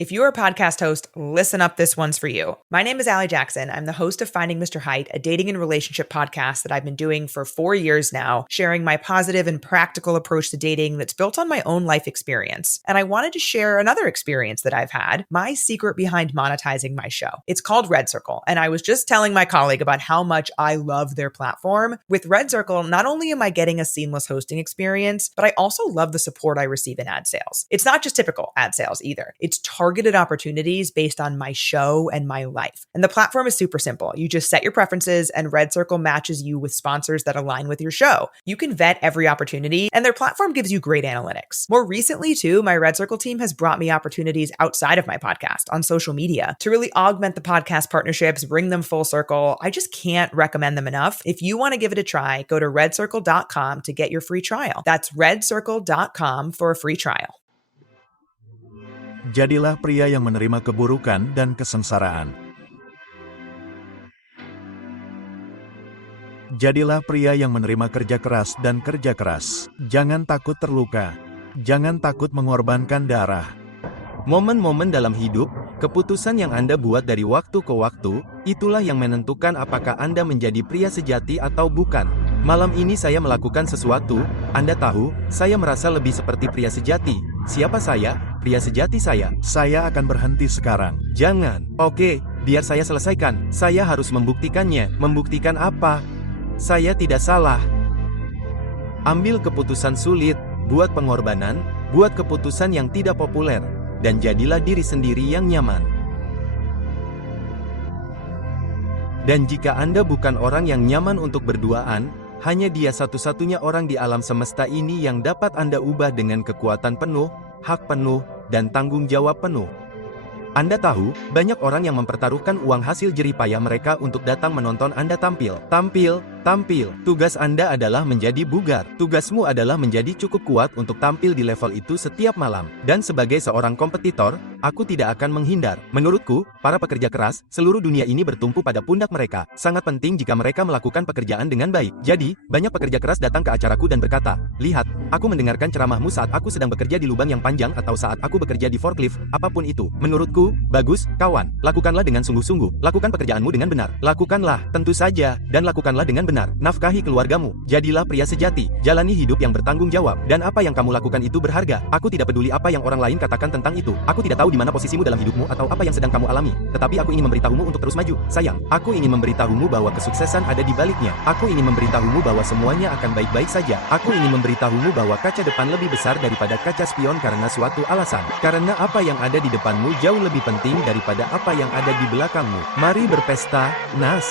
If you're a podcast host, listen up, this one's for you. My name is Allie Jackson. I'm the host of Finding Mr. Height, a dating and relationship podcast that I've been doing for 4 years now, sharing my positive and practical approach to dating that's built on my own life experience. And I wanted to share another experience that I've had, my secret behind monetizing my show. It's called Red Circle, and I was just telling my colleague about how much I love their platform. With Red Circle, not only am I getting a seamless hosting experience, but I also love the support I receive in ad sales. It's not just typical ad sales either. It's targeted opportunities based on my show and my life. And the platform is super simple. You just set your preferences and Red Circle matches you with sponsors that align with your show. You can vet every opportunity and their platform gives you great analytics. More recently too, my Red Circle team has brought me opportunities outside of my podcast on social media to really augment the podcast partnerships, bring them full circle. I just can't recommend them enough. If you want to give it a try, go to redcircle.com to get your free trial. That's redcircle.com for a free trial. Jadilah pria yang menerima keburukan dan kesengsaraan. Jadilah pria yang menerima kerja keras dan kerja keras. Jangan takut terluka. Jangan takut mengorbankan darah. Momen-momen dalam hidup, keputusan yang Anda buat dari waktu ke waktu, itulah yang menentukan apakah Anda menjadi pria sejati atau bukan. Malam ini saya melakukan sesuatu, Anda tahu, saya merasa lebih seperti pria sejati. Siapa saya? Pria sejati saya. Saya akan berhenti sekarang. Jangan. Oke, biar saya selesaikan. Saya harus membuktikannya. Membuktikan apa? Saya tidak salah. Ambil keputusan sulit, buat pengorbanan, buat keputusan yang tidak populer, dan jadilah diri sendiri yang nyaman. Dan jika Anda bukan orang yang nyaman untuk berduaan, hanya Dia satu-satunya orang di alam semesta ini yang dapat Anda ubah dengan kekuatan penuh, hak penuh, dan tanggung jawab penuh. Anda tahu, banyak orang yang mempertaruhkan uang hasil jerih payah mereka untuk datang menonton Anda tampil. Tampil. Tugas Anda adalah menjadi bugar. Tugasmu adalah menjadi cukup kuat untuk tampil di level itu setiap malam. Dan sebagai seorang kompetitor, aku tidak akan menghindar. Menurutku, para pekerja keras, seluruh dunia ini bertumpu pada pundak mereka. Sangat penting jika mereka melakukan pekerjaan dengan baik. Jadi, banyak pekerja keras datang ke acaraku dan berkata, "Lihat, aku mendengarkan ceramahmu saat aku sedang bekerja di lubang yang panjang atau saat aku bekerja di forklift, apapun itu. Menurutku, bagus, kawan. Lakukanlah dengan sungguh-sungguh. Lakukan pekerjaanmu dengan benar. Lakukanlah, tentu saja, dan lakukanlah dengan benar. Nafkahi keluargamu. Jadilah pria sejati. Jalani hidup yang bertanggung jawab. Dan apa yang kamu lakukan itu berharga. Aku tidak peduli apa yang orang lain katakan tentang itu. Aku tidak tahu di mana posisimu dalam hidupmu atau apa yang sedang kamu alami. Tetapi aku ingin memberitahumu untuk terus maju. Sayang, aku ingin memberitahumu bahwa kesuksesan ada di baliknya. Aku ingin memberitahumu bahwa semuanya akan baik-baik saja. Aku ingin memberitahumu bahwa kaca depan lebih besar daripada kaca spion karena suatu alasan. Karena apa yang ada di depanmu jauh lebih penting daripada apa yang ada di belakangmu. Mari berpesta, Nas.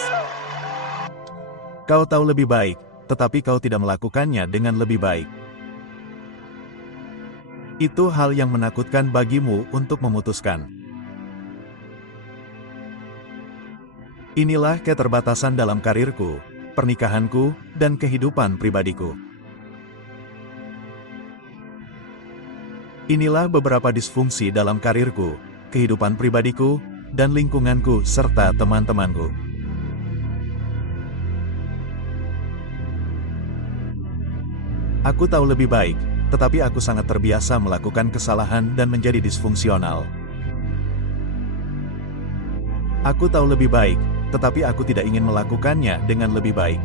Kau tahu lebih baik, tetapi kau tidak melakukannya dengan lebih baik. Itu hal yang menakutkan bagimu untuk memutuskan. Inilah keterbatasan dalam karirku, pernikahanku, dan kehidupan pribadiku. Inilah beberapa disfungsi dalam karirku, kehidupan pribadiku, dan lingkunganku serta teman-temanku. Aku tahu lebih baik, tetapi aku sangat terbiasa melakukan kesalahan dan menjadi disfungsional. Aku tahu lebih baik, tetapi aku tidak ingin melakukannya dengan lebih baik.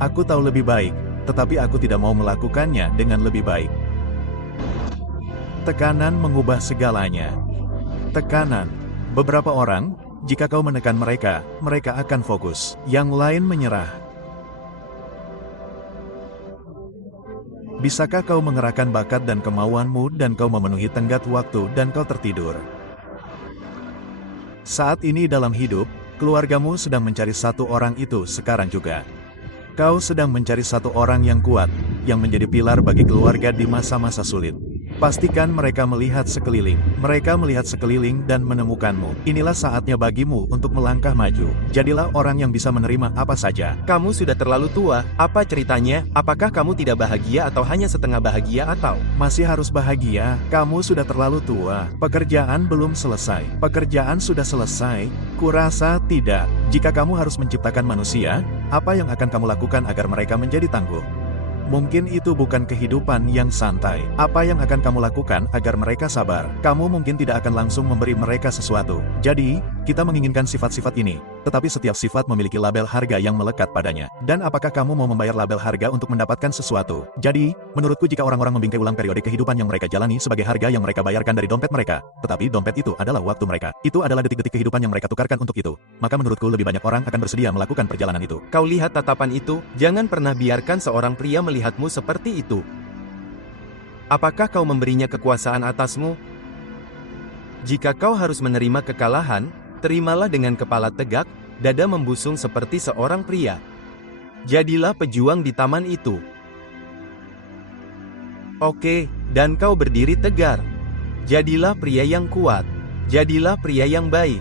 Aku tahu lebih baik, tetapi aku tidak mau melakukannya dengan lebih baik. Tekanan mengubah segalanya. Tekanan. Beberapa orang, jika kau menekan mereka, mereka akan fokus. Yang lain menyerah. Bisakah kau mengerahkan bakat dan kemauanmu dan kau memenuhi tenggat waktu dan kau tertidur? Saat ini dalam hidup, keluargamu sedang mencari satu orang itu sekarang juga. Kau sedang mencari satu orang yang kuat, yang menjadi pilar bagi keluarga di masa-masa sulit. Pastikan mereka melihat sekeliling. Mereka melihat sekeliling dan menemukanmu. Inilah saatnya bagimu untuk melangkah maju. Jadilah orang yang bisa menerima apa saja. Kamu sudah terlalu tua. Apa ceritanya? Apakah kamu tidak bahagia atau hanya setengah bahagia atau masih harus bahagia? Kamu sudah terlalu tua. Pekerjaan belum selesai. Pekerjaan sudah selesai? Kurasa tidak. Jika kamu harus menciptakan manusia, apa yang akan kamu lakukan agar mereka menjadi tangguh? Mungkin itu bukan kehidupan yang santai. Apa yang akan kamu lakukan agar mereka sabar? Kamu mungkin tidak akan langsung memberi mereka sesuatu. Jadi, kita menginginkan sifat-sifat ini. Tetapi setiap sifat memiliki label harga yang melekat padanya. Dan apakah kamu mau membayar label harga untuk mendapatkan sesuatu? Jadi, menurutku jika orang-orang membingkai ulang periode kehidupan yang mereka jalani sebagai harga yang mereka bayarkan dari dompet mereka, tetapi dompet itu adalah waktu mereka. Itu adalah detik-detik kehidupan yang mereka tukarkan untuk itu. Maka menurutku lebih banyak orang akan bersedia melakukan perjalanan itu. Kau lihat tatapan itu? Jangan pernah biarkan seorang pria melihatmu seperti itu. Apakah kau memberinya kekuasaan atasmu? Jika kau harus menerima kekalahan, terimalah dengan kepala tegak, dada membusung seperti seorang pria. Jadilah pejuang di taman itu. Oke, dan kau berdiri tegar. Jadilah pria yang kuat. Jadilah pria yang baik.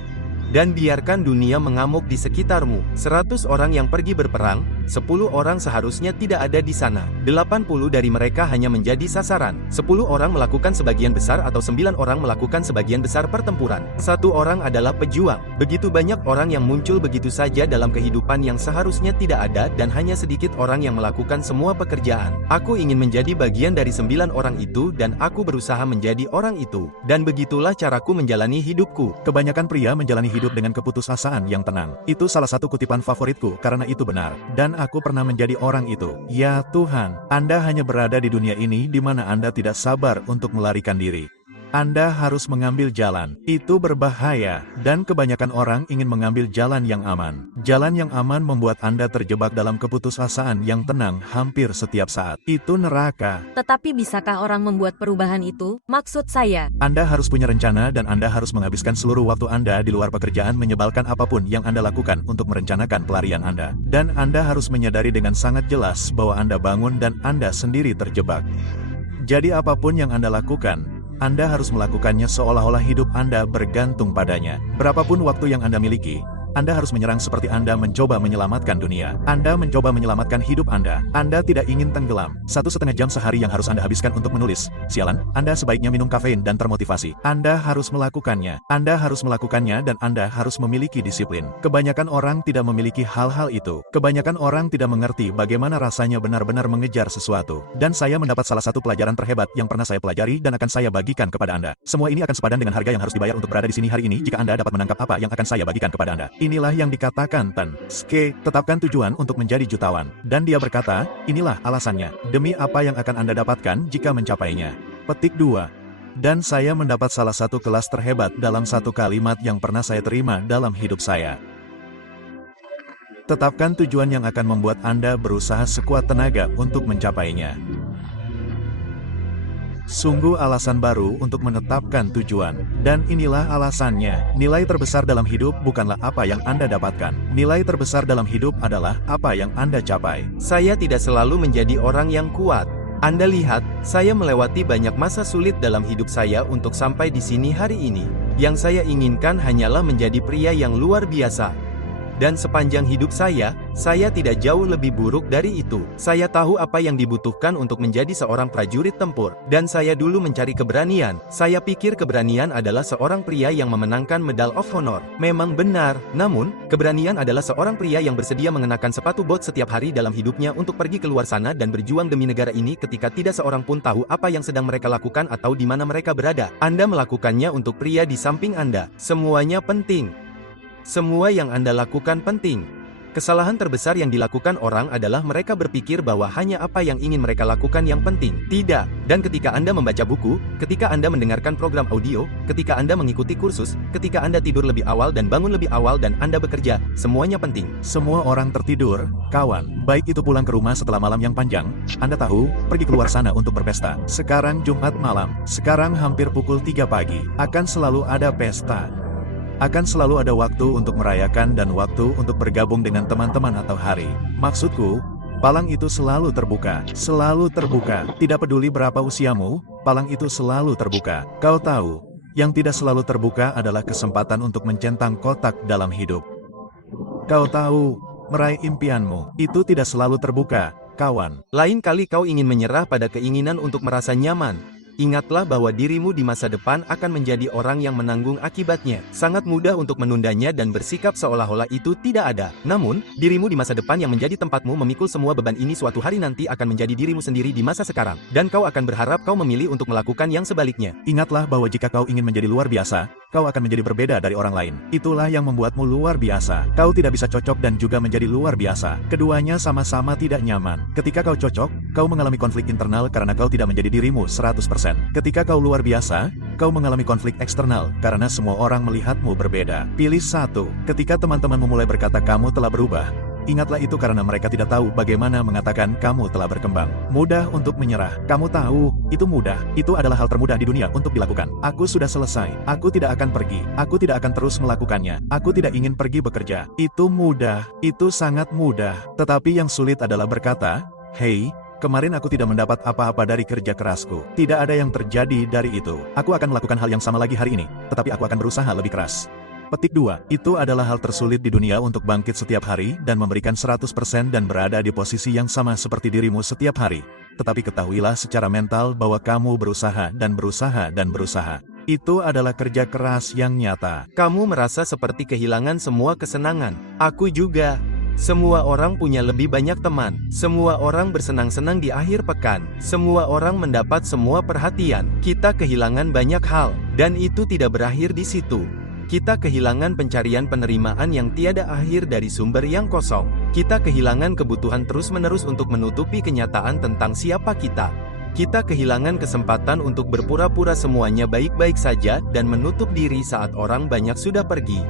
Dan biarkan dunia mengamuk di sekitarmu. 100 orang yang pergi berperang, 10 orang seharusnya tidak ada di sana. 80 dari mereka hanya menjadi sasaran. 10 orang melakukan sebagian besar atau 9 orang melakukan sebagian besar pertempuran. 1 orang adalah pejuang. Begitu banyak orang yang muncul begitu saja dalam kehidupan yang seharusnya tidak ada dan hanya sedikit orang yang melakukan semua pekerjaan. Aku ingin menjadi bagian dari 9 orang itu dan aku berusaha menjadi orang itu. Dan begitulah caraku menjalani hidupku. Kebanyakan pria menjalani hidup dengan keputusasaan yang tenang. Itu salah satu kutipan favoritku karena itu benar. Dan aku pernah menjadi orang itu. Ya Tuhan, Anda hanya berada di dunia ini di mana Anda tidak sabar untuk melarikan diri. Anda harus mengambil jalan. Itu berbahaya, dan kebanyakan orang ingin mengambil jalan yang aman. Jalan yang aman membuat Anda terjebak dalam keputusasaan yang tenang hampir setiap saat. Itu neraka. Tetapi bisakah orang membuat perubahan itu? Maksud saya, Anda harus punya rencana dan Anda harus menghabiskan seluruh waktu Anda di luar pekerjaan menyebalkan apapun yang Anda lakukan untuk merencanakan pelarian Anda. Dan Anda harus menyadari dengan sangat jelas bahwa Anda bangun dan Anda sendiri terjebak. Jadi apapun yang Anda lakukan, Anda harus melakukannya seolah-olah hidup Anda bergantung padanya. Berapapun waktu yang Anda miliki, Anda harus menyerang seperti Anda mencoba menyelamatkan dunia. Anda mencoba menyelamatkan hidup Anda. Anda tidak ingin tenggelam. 1,5 jam sehari yang harus Anda habiskan untuk menulis. Sialan, Anda sebaiknya minum kafein dan termotivasi. Anda harus melakukannya. Anda harus melakukannya dan Anda harus memiliki disiplin. Kebanyakan orang tidak memiliki hal-hal itu. Kebanyakan orang tidak mengerti bagaimana rasanya benar-benar mengejar sesuatu. Dan saya mendapat salah satu pelajaran terhebat yang pernah saya pelajari dan akan saya bagikan kepada Anda. Semua ini akan sepadan dengan harga yang harus dibayar untuk berada di sini hari ini jika Anda dapat menangkap apa yang akan saya bagikan kepada Anda. Inilah yang dikatakan Tan Ske, tetapkan tujuan untuk menjadi jutawan. Dan dia berkata, inilah alasannya. Demi apa yang akan Anda dapatkan jika mencapainya. Petik 2. Dan saya mendapat salah satu kelas terhebat dalam satu kalimat yang pernah saya terima dalam hidup saya. Tetapkan tujuan yang akan membuat Anda berusaha sekuat tenaga untuk mencapainya. Sungguh alasan baru untuk menetapkan tujuan. Dan inilah alasannya. Nilai terbesar dalam hidup bukanlah apa yang Anda dapatkan. Nilai terbesar dalam hidup adalah apa yang Anda capai. Saya tidak selalu menjadi orang yang kuat. Anda lihat, saya melewati banyak masa sulit dalam hidup saya untuk sampai di sini hari ini. Yang saya inginkan hanyalah menjadi pria yang luar biasa. Dan sepanjang hidup saya tidak jauh lebih buruk dari itu. Saya tahu apa yang dibutuhkan untuk menjadi seorang prajurit tempur. Dan saya dulu mencari keberanian. Saya pikir keberanian adalah seorang pria yang memenangkan Medal of Honor. Memang benar, namun, keberanian adalah seorang pria yang bersedia mengenakan sepatu bot setiap hari dalam hidupnya untuk pergi keluar sana dan berjuang demi negara ini ketika tidak seorang pun tahu apa yang sedang mereka lakukan atau di mana mereka berada. Anda melakukannya untuk pria di samping Anda. Semuanya penting. Semua yang Anda lakukan penting. Kesalahan terbesar yang dilakukan orang adalah mereka berpikir bahwa hanya apa yang ingin mereka lakukan yang penting. Tidak. Dan ketika Anda membaca buku, ketika Anda mendengarkan program audio, ketika Anda mengikuti kursus, ketika Anda tidur lebih awal dan bangun lebih awal dan Anda bekerja, semuanya penting. Semua orang tertidur, kawan. Baik itu pulang ke rumah setelah malam yang panjang, Anda tahu, pergi keluar sana untuk berpesta. Sekarang Jumat malam, sekarang hampir pukul 3 pagi, akan selalu ada pesta. Akan selalu ada waktu untuk merayakan dan waktu untuk bergabung dengan teman-teman atau hari. Maksudku, palang itu selalu terbuka. Selalu terbuka. Tidak peduli berapa usiamu, palang itu selalu terbuka. Kau tahu, yang tidak selalu terbuka adalah kesempatan untuk mencentang kotak dalam hidup. Kau tahu, meraih impianmu, itu tidak selalu terbuka, kawan. Lain kali kau ingin menyerah pada keinginan untuk merasa nyaman. ingatlah bahwa dirimu di masa depan akan menjadi orang yang menanggung akibatnya. Sangat mudah untuk menundanya dan bersikap seolah-olah itu tidak ada. Namun, dirimu di masa depan yang menjadi tempatmu memikul semua beban ini suatu hari nanti akan menjadi dirimu sendiri di masa sekarang. Dan kau akan berharap kau memilih untuk melakukan yang sebaliknya. Ingatlah bahwa jika kau ingin menjadi luar biasa, kau akan menjadi berbeda dari orang lain. Itulah yang membuatmu luar biasa. Kau tidak bisa cocok dan juga menjadi luar biasa. Keduanya sama-sama tidak nyaman. Ketika kau cocok, kau mengalami konflik internal karena kau tidak menjadi dirimu 100%. Ketika kau luar biasa, kau mengalami konflik eksternal karena semua orang melihatmu berbeda. Pilih satu. Ketika teman-temanmu mulai berkata kamu telah berubah, ingatlah itu karena mereka tidak tahu bagaimana mengatakan kamu telah berkembang. Mudah untuk menyerah. Kamu tahu, itu mudah. Itu adalah hal termudah di dunia untuk dilakukan. Aku sudah selesai. Aku tidak akan pergi. Aku tidak akan terus melakukannya. Aku tidak ingin pergi bekerja. Itu mudah. Itu sangat mudah. Tetapi yang sulit adalah berkata, "Hei, kemarin aku tidak mendapat apa-apa dari kerja kerasku. Tidak ada yang terjadi dari itu. Aku akan melakukan hal yang sama lagi hari ini, tetapi aku akan berusaha lebih keras." Petik 2. Itu adalah hal tersulit di dunia untuk bangkit setiap hari dan memberikan 100% dan berada di posisi yang sama seperti dirimu setiap hari. Tetapi ketahuilah secara mental bahwa kamu berusaha dan berusaha dan berusaha. Itu adalah kerja keras yang nyata. Kamu merasa seperti kehilangan semua kesenangan. Aku juga. Semua orang punya lebih banyak teman. Semua orang bersenang-senang di akhir pekan. Semua orang mendapat semua perhatian. Kita kehilangan banyak hal. Dan itu tidak berakhir di situ. Kita kehilangan pencarian penerimaan yang tiada akhir dari sumber yang kosong. Kita kehilangan kebutuhan terus-menerus untuk menutupi kenyataan tentang siapa kita. Kita kehilangan kesempatan untuk berpura-pura semuanya baik-baik saja dan menutup diri saat orang banyak sudah pergi.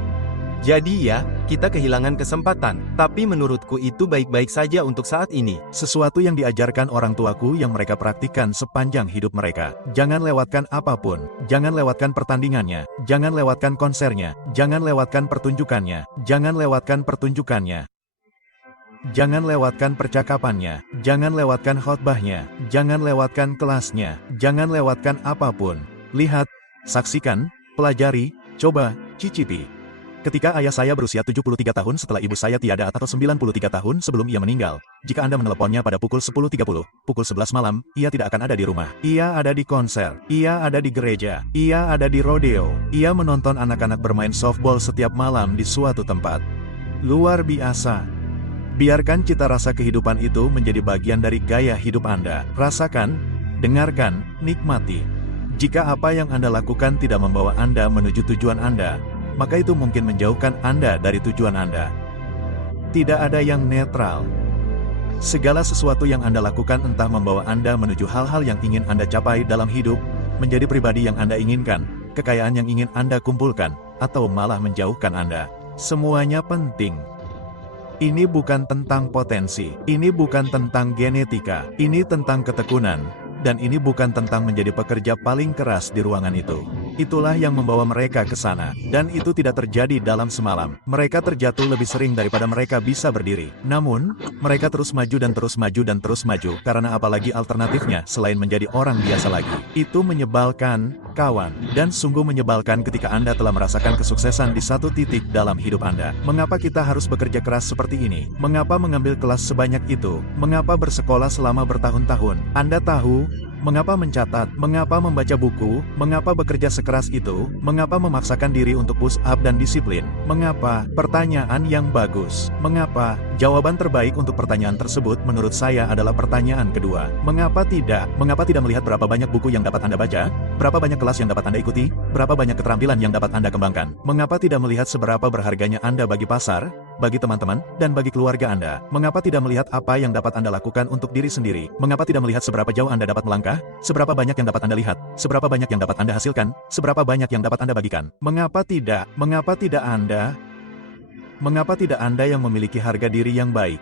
Jadi ya, kita kehilangan kesempatan, tapi menurutku itu baik-baik saja untuk saat ini. Sesuatu yang diajarkan orang tuaku yang mereka praktikkan sepanjang hidup mereka. Jangan lewatkan apapun. Jangan lewatkan pertandingannya. Jangan lewatkan konsernya. Jangan lewatkan pertunjukannya. Jangan lewatkan pertunjukannya. Jangan lewatkan percakapannya. Jangan lewatkan khotbahnya. Jangan lewatkan kelasnya. Jangan lewatkan apapun. Lihat, saksikan, pelajari, coba, cicipi. Ketika ayah saya berusia 73 tahun setelah ibu saya tiada atau 93 tahun sebelum ia meninggal, jika Anda meneleponnya pada pukul 10.30, pukul 11 malam, ia tidak akan ada di rumah. Ia ada di konser, ia ada di gereja, ia ada di rodeo, ia menonton anak-anak bermain softball setiap malam di suatu tempat. Luar biasa. Biarkan cita rasa kehidupan itu menjadi bagian dari gaya hidup Anda. Rasakan, dengarkan, nikmati. Jika apa yang Anda lakukan tidak membawa Anda menuju tujuan Anda, maka itu mungkin menjauhkan Anda dari tujuan Anda. Tidak ada yang netral. Segala sesuatu yang Anda lakukan entah membawa Anda menuju hal-hal yang ingin Anda capai dalam hidup, menjadi pribadi yang Anda inginkan, kekayaan yang ingin Anda kumpulkan, atau malah menjauhkan Anda. Semuanya penting. Ini bukan tentang potensi, ini bukan tentang genetika, ini tentang ketekunan, dan ini bukan tentang menjadi pekerja paling keras di ruangan itu. Itulah yang membawa mereka ke sana. Dan itu tidak terjadi dalam semalam. Mereka terjatuh lebih sering daripada mereka bisa berdiri. Namun, mereka terus maju dan terus maju dan terus maju. Karena apalagi alternatifnya selain menjadi orang biasa lagi. Itu menyebalkan, kawan. Dan sungguh menyebalkan ketika Anda telah merasakan kesuksesan di satu titik dalam hidup Anda. Mengapa kita harus bekerja keras seperti ini? Mengapa mengambil kelas sebanyak itu? Mengapa bersekolah selama bertahun-tahun? Anda tahu, mengapa mencatat, mengapa membaca buku, mengapa bekerja sekeras itu, mengapa memaksakan diri untuk push up dan disiplin, mengapa? Pertanyaan yang bagus. Mengapa? Jawaban terbaik untuk pertanyaan tersebut menurut saya adalah pertanyaan kedua. Mengapa tidak? Mengapa tidak melihat berapa banyak buku yang dapat Anda baca, berapa banyak kelas yang dapat Anda ikuti, berapa banyak keterampilan yang dapat Anda kembangkan? Mengapa tidak melihat seberapa berharganya Anda bagi pasar, bagi teman-teman, dan bagi keluarga Anda? Mengapa tidak melihat apa yang dapat Anda lakukan untuk diri sendiri? Mengapa tidak melihat seberapa jauh Anda dapat melangkah? Seberapa banyak yang dapat Anda lihat? Seberapa banyak yang dapat Anda hasilkan? Seberapa banyak yang dapat Anda bagikan? Mengapa tidak? Mengapa tidak Anda? Mengapa tidak Anda yang memiliki harga diri yang baik?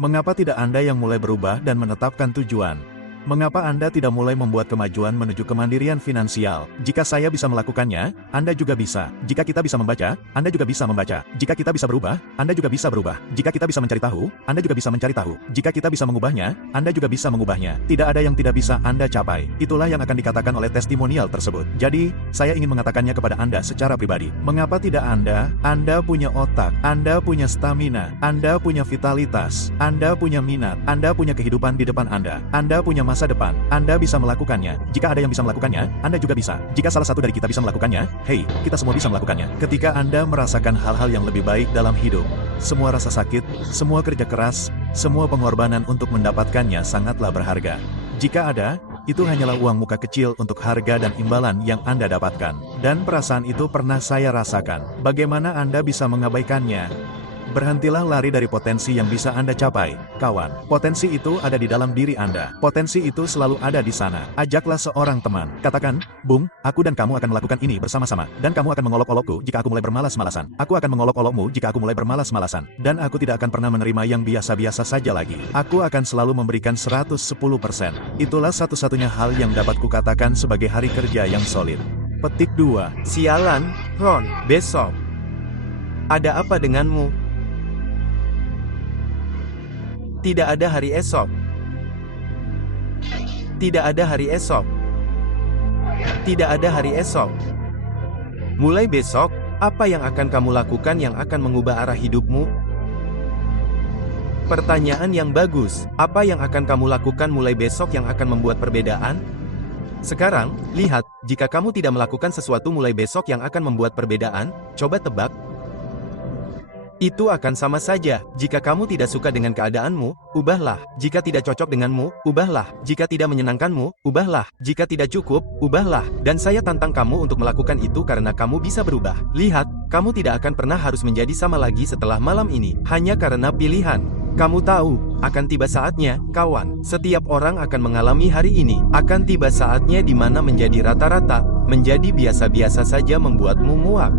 Mengapa tidak Anda yang mulai berubah dan menetapkan tujuan? Mengapa Anda tidak mulai membuat kemajuan menuju kemandirian finansial? Jika saya bisa melakukannya, Anda juga bisa. Jika kita bisa membaca, Anda juga bisa membaca. Jika kita bisa berubah, Anda juga bisa berubah. Jika kita bisa mencari tahu, Anda juga bisa mencari tahu. Jika kita bisa mengubahnya, Anda juga bisa mengubahnya. Tidak ada yang tidak bisa Anda capai. Itulah yang akan dikatakan oleh testimonial tersebut. Jadi, saya ingin mengatakannya kepada Anda secara pribadi. Mengapa tidak Anda? Anda punya otak, Anda punya stamina, Anda punya vitalitas, Anda punya minat, Anda punya kehidupan di depan Anda punya masa depan. Anda bisa melakukannya. Jika ada yang bisa melakukannya, Anda juga bisa. Jika salah satu dari kita bisa melakukannya, hey, kita semua bisa melakukannya. Ketika Anda merasakan hal-hal yang lebih baik dalam hidup, semua rasa sakit, semua kerja keras, semua pengorbanan untuk mendapatkannya sangatlah berharga. Jika ada, itu hanyalah uang muka kecil untuk harga dan imbalan yang Anda dapatkan. Dan perasaan itu pernah saya rasakan. Bagaimana Anda bisa mengabaikannya? Berhentilah lari dari potensi yang bisa Anda capai, kawan. Potensi itu ada di dalam diri Anda. Potensi itu selalu ada di sana. Ajaklah seorang teman. Katakan, Bung, aku dan kamu akan melakukan ini bersama-sama. Dan kamu akan mengolok-olokku jika aku mulai bermalas-malasan. Aku akan mengolok-olokmu jika aku mulai bermalas-malasan. Dan aku tidak akan pernah menerima yang biasa-biasa saja lagi. Aku akan selalu memberikan 110%. Itulah satu-satunya hal yang dapat kukatakan sebagai hari kerja yang solid. Petik 2. Sialan, Ron, besok. Ada apa denganmu? Tidak ada hari esok. Tidak ada hari esok. Tidak ada hari esok. Mulai besok, apa yang akan kamu lakukan yang akan mengubah arah hidupmu? Pertanyaan yang bagus. Apa yang akan kamu lakukan mulai besok yang akan membuat perbedaan? Sekarang, lihat, jika kamu tidak melakukan sesuatu mulai besok yang akan membuat perbedaan, coba tebak. Itu akan sama saja. Jika kamu tidak suka dengan keadaanmu, ubahlah. Jika tidak cocok denganmu, ubahlah. Jika tidak menyenangkanmu, ubahlah. Jika tidak cukup, ubahlah. Dan saya tantang kamu untuk melakukan itu karena kamu bisa berubah. Lihat, kamu tidak akan pernah harus menjadi sama lagi setelah malam ini. Hanya karena pilihan. Kamu tahu, akan tiba saatnya, kawan. Setiap orang akan mengalami hari ini. Akan tiba saatnya di mana menjadi rata-rata, menjadi biasa-biasa saja membuatmu muak.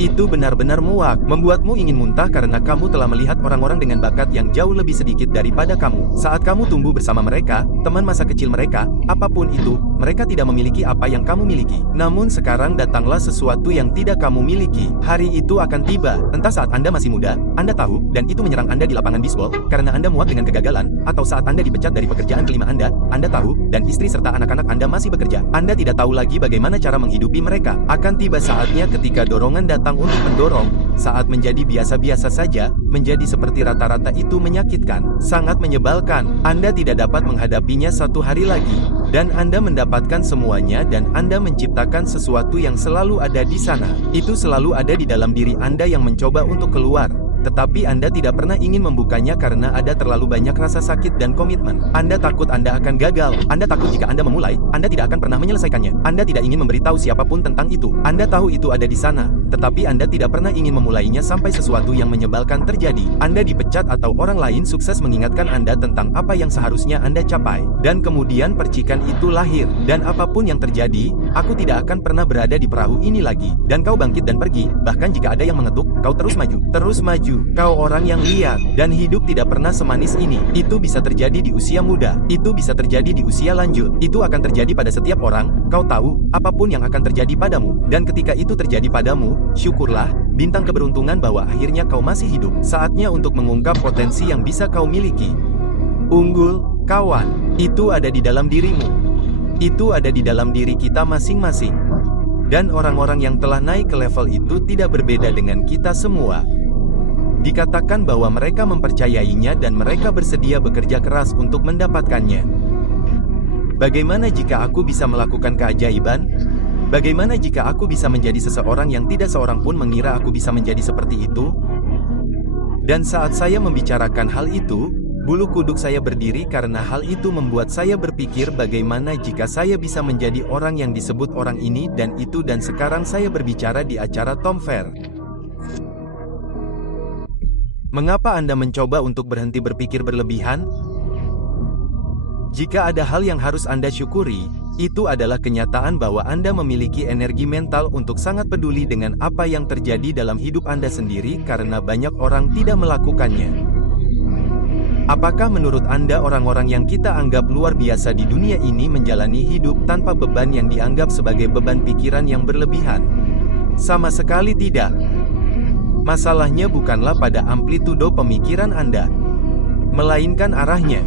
Itu benar-benar muak, membuatmu ingin muntah karena kamu telah melihat orang-orang dengan bakat yang jauh lebih sedikit daripada kamu. Saat kamu tumbuh bersama mereka, teman masa kecil mereka, apapun itu, mereka tidak memiliki apa yang kamu miliki. Namun sekarang datanglah sesuatu yang tidak kamu miliki. Hari itu akan tiba, entah saat Anda masih muda, Anda tahu, dan itu menyerang Anda di lapangan bisbol, karena Anda muak dengan kegagalan, atau saat Anda dipecat dari pekerjaan kelima Anda tahu, dan istri serta anak-anak Anda masih bekerja. Anda tidak tahu lagi bagaimana cara menghidupi mereka. Akan tiba saatnya ketika dorongan datang untuk mendorong, saat menjadi biasa-biasa saja, menjadi seperti rata-rata itu menyakitkan, sangat menyebalkan. Anda tidak dapat menghadapinya satu hari lagi, dan Anda mendapatkan semuanya dan Anda menciptakan sesuatu yang selalu ada di sana. Itu selalu ada di dalam diri Anda yang mencoba untuk keluar. Tetapi Anda tidak pernah ingin membukanya karena ada terlalu banyak rasa sakit dan komitmen. Anda takut Anda akan gagal. Anda takut jika Anda memulai, Anda tidak akan pernah menyelesaikannya. Anda tidak ingin memberitahu siapapun tentang itu. Anda tahu itu ada di sana, tetapi Anda tidak pernah ingin memulainya sampai sesuatu yang menyebalkan terjadi. Anda dipecat atau orang lain sukses mengingatkan Anda tentang apa yang seharusnya Anda capai. Dan kemudian percikan itu lahir. Dan apapun yang terjadi, aku tidak akan pernah berada di perahu ini lagi. Dan kau bangkit dan pergi, bahkan jika ada yang mengetuk, kau terus maju. Terus maju. Kau orang yang liar, dan hidup tidak pernah semanis ini. Itu bisa terjadi di usia muda. Itu bisa terjadi di usia lanjut. Itu akan terjadi pada setiap orang. Kau tahu, apapun yang akan terjadi padamu. Dan ketika itu terjadi padamu, syukurlah, bintang keberuntungan bahwa akhirnya kau masih hidup. Saatnya untuk mengungkap potensi yang bisa kau miliki. Unggul, kawan. Itu ada di dalam dirimu. Itu ada di dalam diri kita masing-masing. Dan orang-orang yang telah naik ke level itu tidak berbeda dengan kita semua. Dikatakan bahwa mereka mempercayainya dan mereka bersedia bekerja keras untuk mendapatkannya. Bagaimana jika aku bisa melakukan keajaiban? Bagaimana jika aku bisa menjadi seseorang yang tidak seorang pun mengira aku bisa menjadi seperti itu? Dan saat saya membicarakan hal itu, bulu kuduk saya berdiri karena hal itu membuat saya berpikir bagaimana jika saya bisa menjadi orang yang disebut orang ini dan itu dan sekarang saya berbicara di acara Tom Fair. Mengapa Anda mencoba untuk berhenti berpikir berlebihan? Jika ada hal yang harus Anda syukuri, itu adalah kenyataan bahwa Anda memiliki energi mental untuk sangat peduli dengan apa yang terjadi dalam hidup Anda sendiri karena banyak orang tidak melakukannya. Apakah menurut Anda orang-orang yang kita anggap luar biasa di dunia ini menjalani hidup tanpa beban yang dianggap sebagai beban pikiran yang berlebihan? Sama sekali tidak. Masalahnya bukanlah pada amplitudo pemikiran Anda, melainkan arahnya.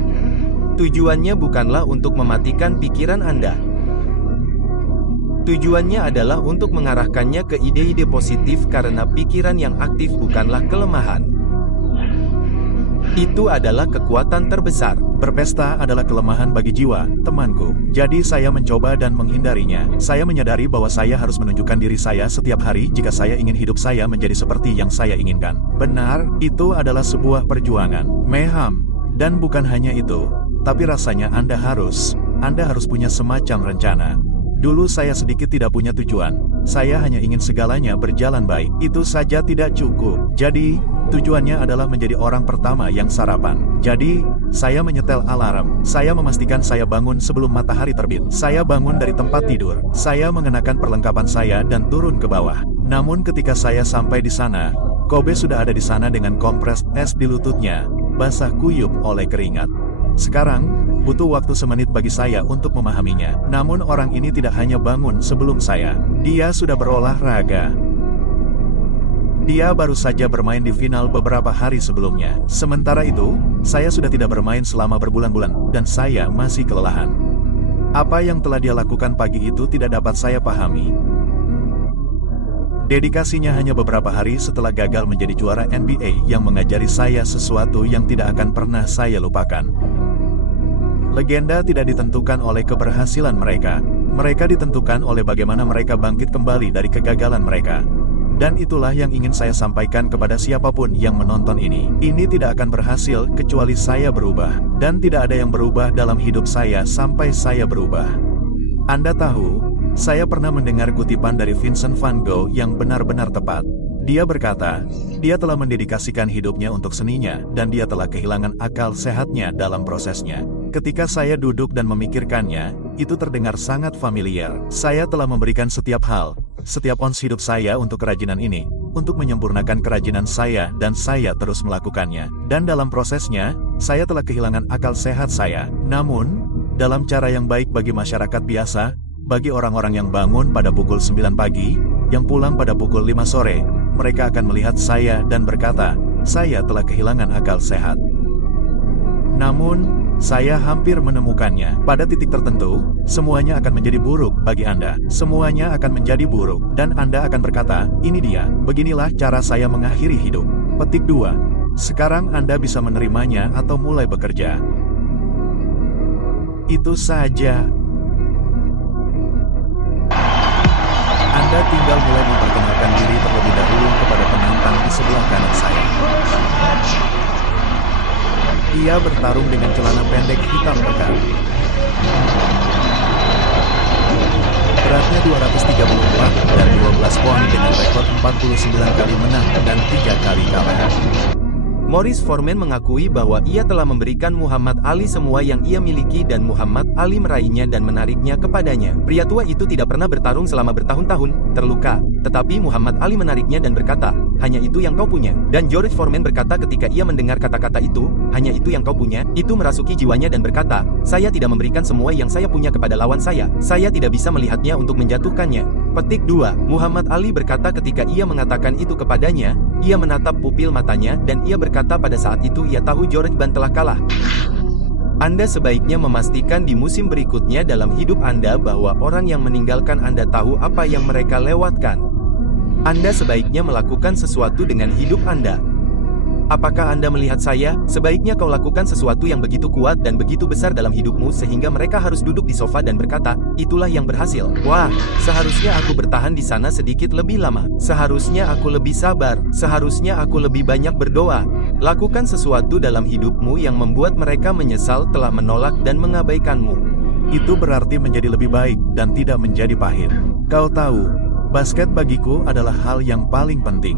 Tujuannya bukanlah untuk mematikan pikiran Anda. Tujuannya adalah untuk mengarahkannya ke ide-ide positif karena pikiran yang aktif bukanlah kelemahan. Itu adalah kekuatan terbesar. Berpesta adalah kelemahan bagi jiwa, temanku. Jadi saya mencoba dan menghindarinya. Saya menyadari bahwa saya harus menunjukkan diri saya setiap hari jika saya ingin hidup saya menjadi seperti yang saya inginkan. Benar, itu adalah sebuah perjuangan. Meham. Dan bukan hanya itu, tapi rasanya Anda harus punya semacam rencana. Dulu saya sedikit tidak punya tujuan. Saya hanya ingin segalanya berjalan baik. Itu saja tidak cukup. Jadi, tujuannya adalah menjadi orang pertama yang sarapan. Jadi, saya menyetel alarm. Saya memastikan saya bangun sebelum matahari terbit. Saya bangun dari tempat tidur. Saya mengenakan perlengkapan saya dan turun ke bawah. Namun ketika saya sampai di sana, Kobe sudah ada di sana dengan kompres es di lututnya, basah kuyup oleh keringat. Sekarang, butuh waktu semenit bagi saya untuk memahaminya. Namun orang ini tidak hanya bangun sebelum saya. Dia sudah berolahraga. Dia baru saja bermain di final beberapa hari sebelumnya. Sementara itu, saya sudah tidak bermain selama berbulan-bulan, dan saya masih kelelahan. Apa yang telah dia lakukan pagi itu tidak dapat saya pahami. Dedikasinya hanya beberapa hari setelah gagal menjadi juara NBA yang mengajari saya sesuatu yang tidak akan pernah saya lupakan. Legenda tidak ditentukan oleh keberhasilan mereka. Mereka ditentukan oleh bagaimana mereka bangkit kembali dari kegagalan mereka. Dan itulah yang ingin saya sampaikan kepada siapapun yang menonton ini. Ini tidak akan berhasil kecuali saya berubah. Dan tidak ada yang berubah dalam hidup saya sampai saya berubah. Anda tahu, saya pernah mendengar kutipan dari Vincent van Gogh yang benar-benar tepat. Dia berkata, dia telah mendedikasikan hidupnya untuk seninya, dan dia telah kehilangan akal sehatnya dalam prosesnya. Ketika saya duduk dan memikirkannya, itu terdengar sangat familiar. Saya telah memberikan setiap hal, setiap ons hidup saya untuk kerajinan ini, untuk menyempurnakan kerajinan saya, dan saya terus melakukannya. Dan dalam prosesnya, saya telah kehilangan akal sehat saya. Namun, dalam cara yang baik bagi masyarakat biasa, bagi orang-orang yang bangun pada pukul 9 pagi, yang pulang pada pukul 5 sore, mereka akan melihat saya dan berkata, saya telah kehilangan akal sehat. Namun, saya hampir menemukannya. Pada titik tertentu, semuanya akan menjadi buruk bagi Anda. Semuanya akan menjadi buruk. Dan Anda akan berkata, ini dia, beginilah cara saya mengakhiri hidup. Petik 2. Sekarang Anda bisa menerimanya atau mulai bekerja. Itu saja. Anda tinggal mulai memperkenalkan diri terlebih dahulu kepada penantang di sebelah kanan saya. Ia bertarung dengan celana pendek hitam pekat. Beratnya 234 dan 12 pound dengan rekor 49 kali menang dan 3 kali kalah. Maurice Foreman mengakui bahwa ia telah memberikan Muhammad Ali semua yang ia miliki dan Muhammad Ali meraihnya dan menariknya kepadanya. Pria tua itu tidak pernah bertarung selama bertahun-tahun, terluka, tetapi Muhammad Ali menariknya dan berkata, hanya itu yang kau punya. Dan George Foreman berkata ketika ia mendengar kata-kata itu, hanya itu yang kau punya, itu merasuki jiwanya dan berkata, saya tidak memberikan semua yang saya punya kepada lawan saya tidak bisa melihatnya untuk menjatuhkannya. Petik 2. Muhammad Ali berkata ketika ia mengatakan itu kepadanya, ia menatap pupil matanya dan ia berkata pada saat itu ia tahu George Ban telah kalah. Anda sebaiknya memastikan di musim berikutnya dalam hidup Anda bahwa orang yang meninggalkan Anda tahu apa yang mereka lewatkan. Anda sebaiknya melakukan sesuatu dengan hidup Anda. Apakah Anda melihat saya? Sebaiknya kau lakukan sesuatu yang begitu kuat dan begitu besar dalam hidupmu sehingga mereka harus duduk di sofa dan berkata, itulah yang berhasil. Wah, seharusnya aku bertahan di sana sedikit lebih lama. Seharusnya aku lebih sabar. Seharusnya aku lebih banyak berdoa. Lakukan sesuatu dalam hidupmu yang membuat mereka menyesal telah menolak dan mengabaikanmu. Itu berarti menjadi lebih baik dan tidak menjadi pahit. Kau tahu, basket bagiku adalah hal yang paling penting.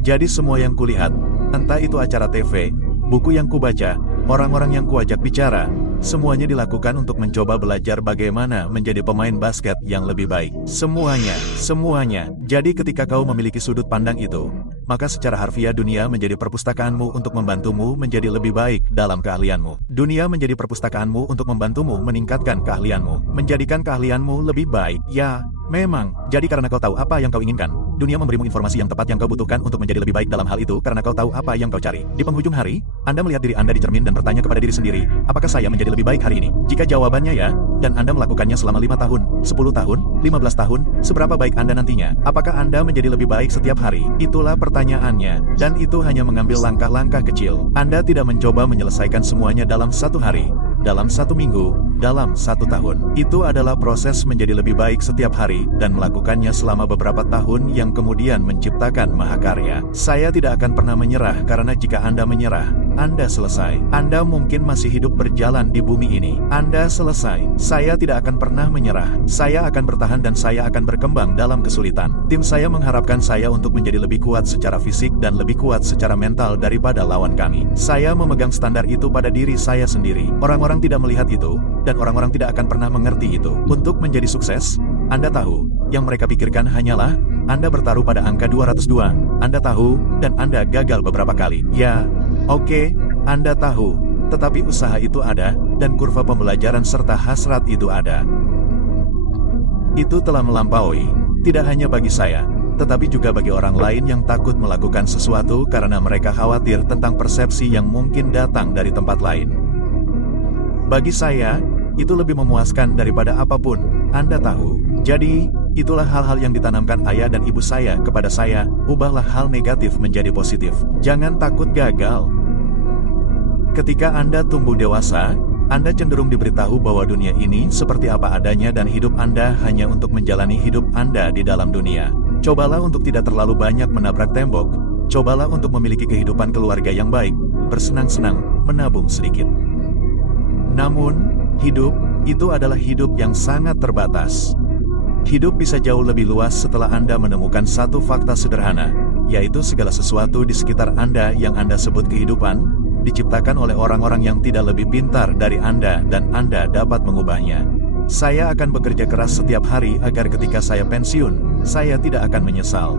Jadi semua yang kulihat, entah itu acara TV, buku yang kubaca, orang-orang yang kuajak bicara, semuanya dilakukan untuk mencoba belajar bagaimana menjadi pemain basket yang lebih baik. Semuanya. Jadi ketika kau memiliki sudut pandang itu, maka secara harfiah dunia menjadi perpustakaanmu untuk membantumu menjadi lebih baik dalam keahlianmu. Dunia menjadi perpustakaanmu untuk membantumu meningkatkan keahlianmu, menjadikan keahlianmu lebih baik. Ya, Memang, jadi karena kau tahu apa yang kau inginkan, dunia memberimu informasi yang tepat yang kau butuhkan untuk menjadi lebih baik dalam hal itu karena kau tahu apa yang kau cari. Di penghujung hari, Anda melihat diri Anda di cermin dan bertanya kepada diri sendiri, apakah saya menjadi lebih baik hari ini? Jika jawabannya ya, dan Anda melakukannya selama 5 tahun, 10 tahun, 15 tahun, seberapa baik Anda nantinya? Apakah Anda menjadi lebih baik setiap hari? Itulah pertanyaannya, dan itu hanya mengambil langkah-langkah kecil. Anda tidak mencoba menyelesaikan semuanya dalam 1 hari, dalam 1 minggu, dalam 1 tahun. Itu adalah proses menjadi lebih baik setiap hari dan melakukannya selama beberapa tahun yang kemudian menciptakan mahakarya. Saya tidak akan pernah menyerah karena jika Anda menyerah, Anda selesai. Anda mungkin masih hidup berjalan di bumi ini. Anda selesai. Saya tidak akan pernah menyerah. Saya akan bertahan dan saya akan berkembang dalam kesulitan. Tim saya mengharapkan saya untuk menjadi lebih kuat secara fisik dan lebih kuat secara mental daripada lawan kami. Saya memegang standar itu pada diri saya sendiri. Orang-orang tidak melihat itu, dan orang-orang tidak akan pernah mengerti itu. Untuk menjadi sukses, Anda tahu, yang mereka pikirkan hanyalah, Anda bertaruh pada angka 202, Anda tahu, dan Anda gagal beberapa kali. Ya, oke, Anda tahu, tetapi usaha itu ada, dan kurva pembelajaran serta hasrat itu ada. Itu telah melampaui, tidak hanya bagi saya, tetapi juga bagi orang lain yang takut melakukan sesuatu karena mereka khawatir tentang persepsi yang mungkin datang dari tempat lain. Bagi saya, itu lebih memuaskan daripada apapun, Anda tahu. Jadi, itulah hal-hal yang ditanamkan ayah dan ibu saya kepada saya, ubahlah hal negatif menjadi positif. Jangan takut gagal. Ketika Anda tumbuh dewasa, Anda cenderung diberitahu bahwa dunia ini seperti apa adanya dan hidup Anda hanya untuk menjalani hidup Anda di dalam dunia. Cobalah untuk tidak terlalu banyak menabrak tembok, cobalah untuk memiliki kehidupan keluarga yang baik, bersenang-senang, menabung sedikit. Namun, hidup, itu adalah hidup yang sangat terbatas. Hidup bisa jauh lebih luas setelah Anda menemukan satu fakta sederhana, yaitu segala sesuatu di sekitar Anda yang Anda sebut kehidupan, diciptakan oleh orang-orang yang tidak lebih pintar dari Anda dan Anda dapat mengubahnya. Saya akan bekerja keras setiap hari agar ketika saya pensiun, saya tidak akan menyesal.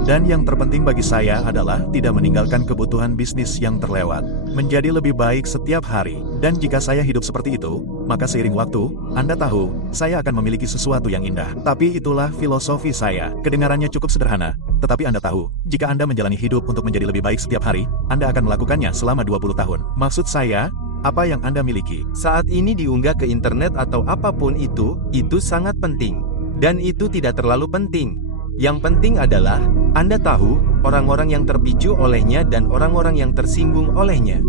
Dan yang terpenting bagi saya adalah tidak meninggalkan kebutuhan bisnis yang terlewat. Menjadi lebih baik setiap hari. Dan jika saya hidup seperti itu, maka seiring waktu, Anda tahu, saya akan memiliki sesuatu yang indah. Tapi itulah filosofi saya. Kedengarannya cukup sederhana, tetapi Anda tahu, jika Anda menjalani hidup untuk menjadi lebih baik setiap hari, Anda akan melakukannya selama 20 tahun. Maksud saya, apa yang Anda miliki saat ini diunggah ke internet atau apapun itu sangat penting. Dan itu tidak terlalu penting. Yang penting adalah, Anda tahu, orang-orang yang terpicu olehnya dan orang-orang yang tersinggung olehnya.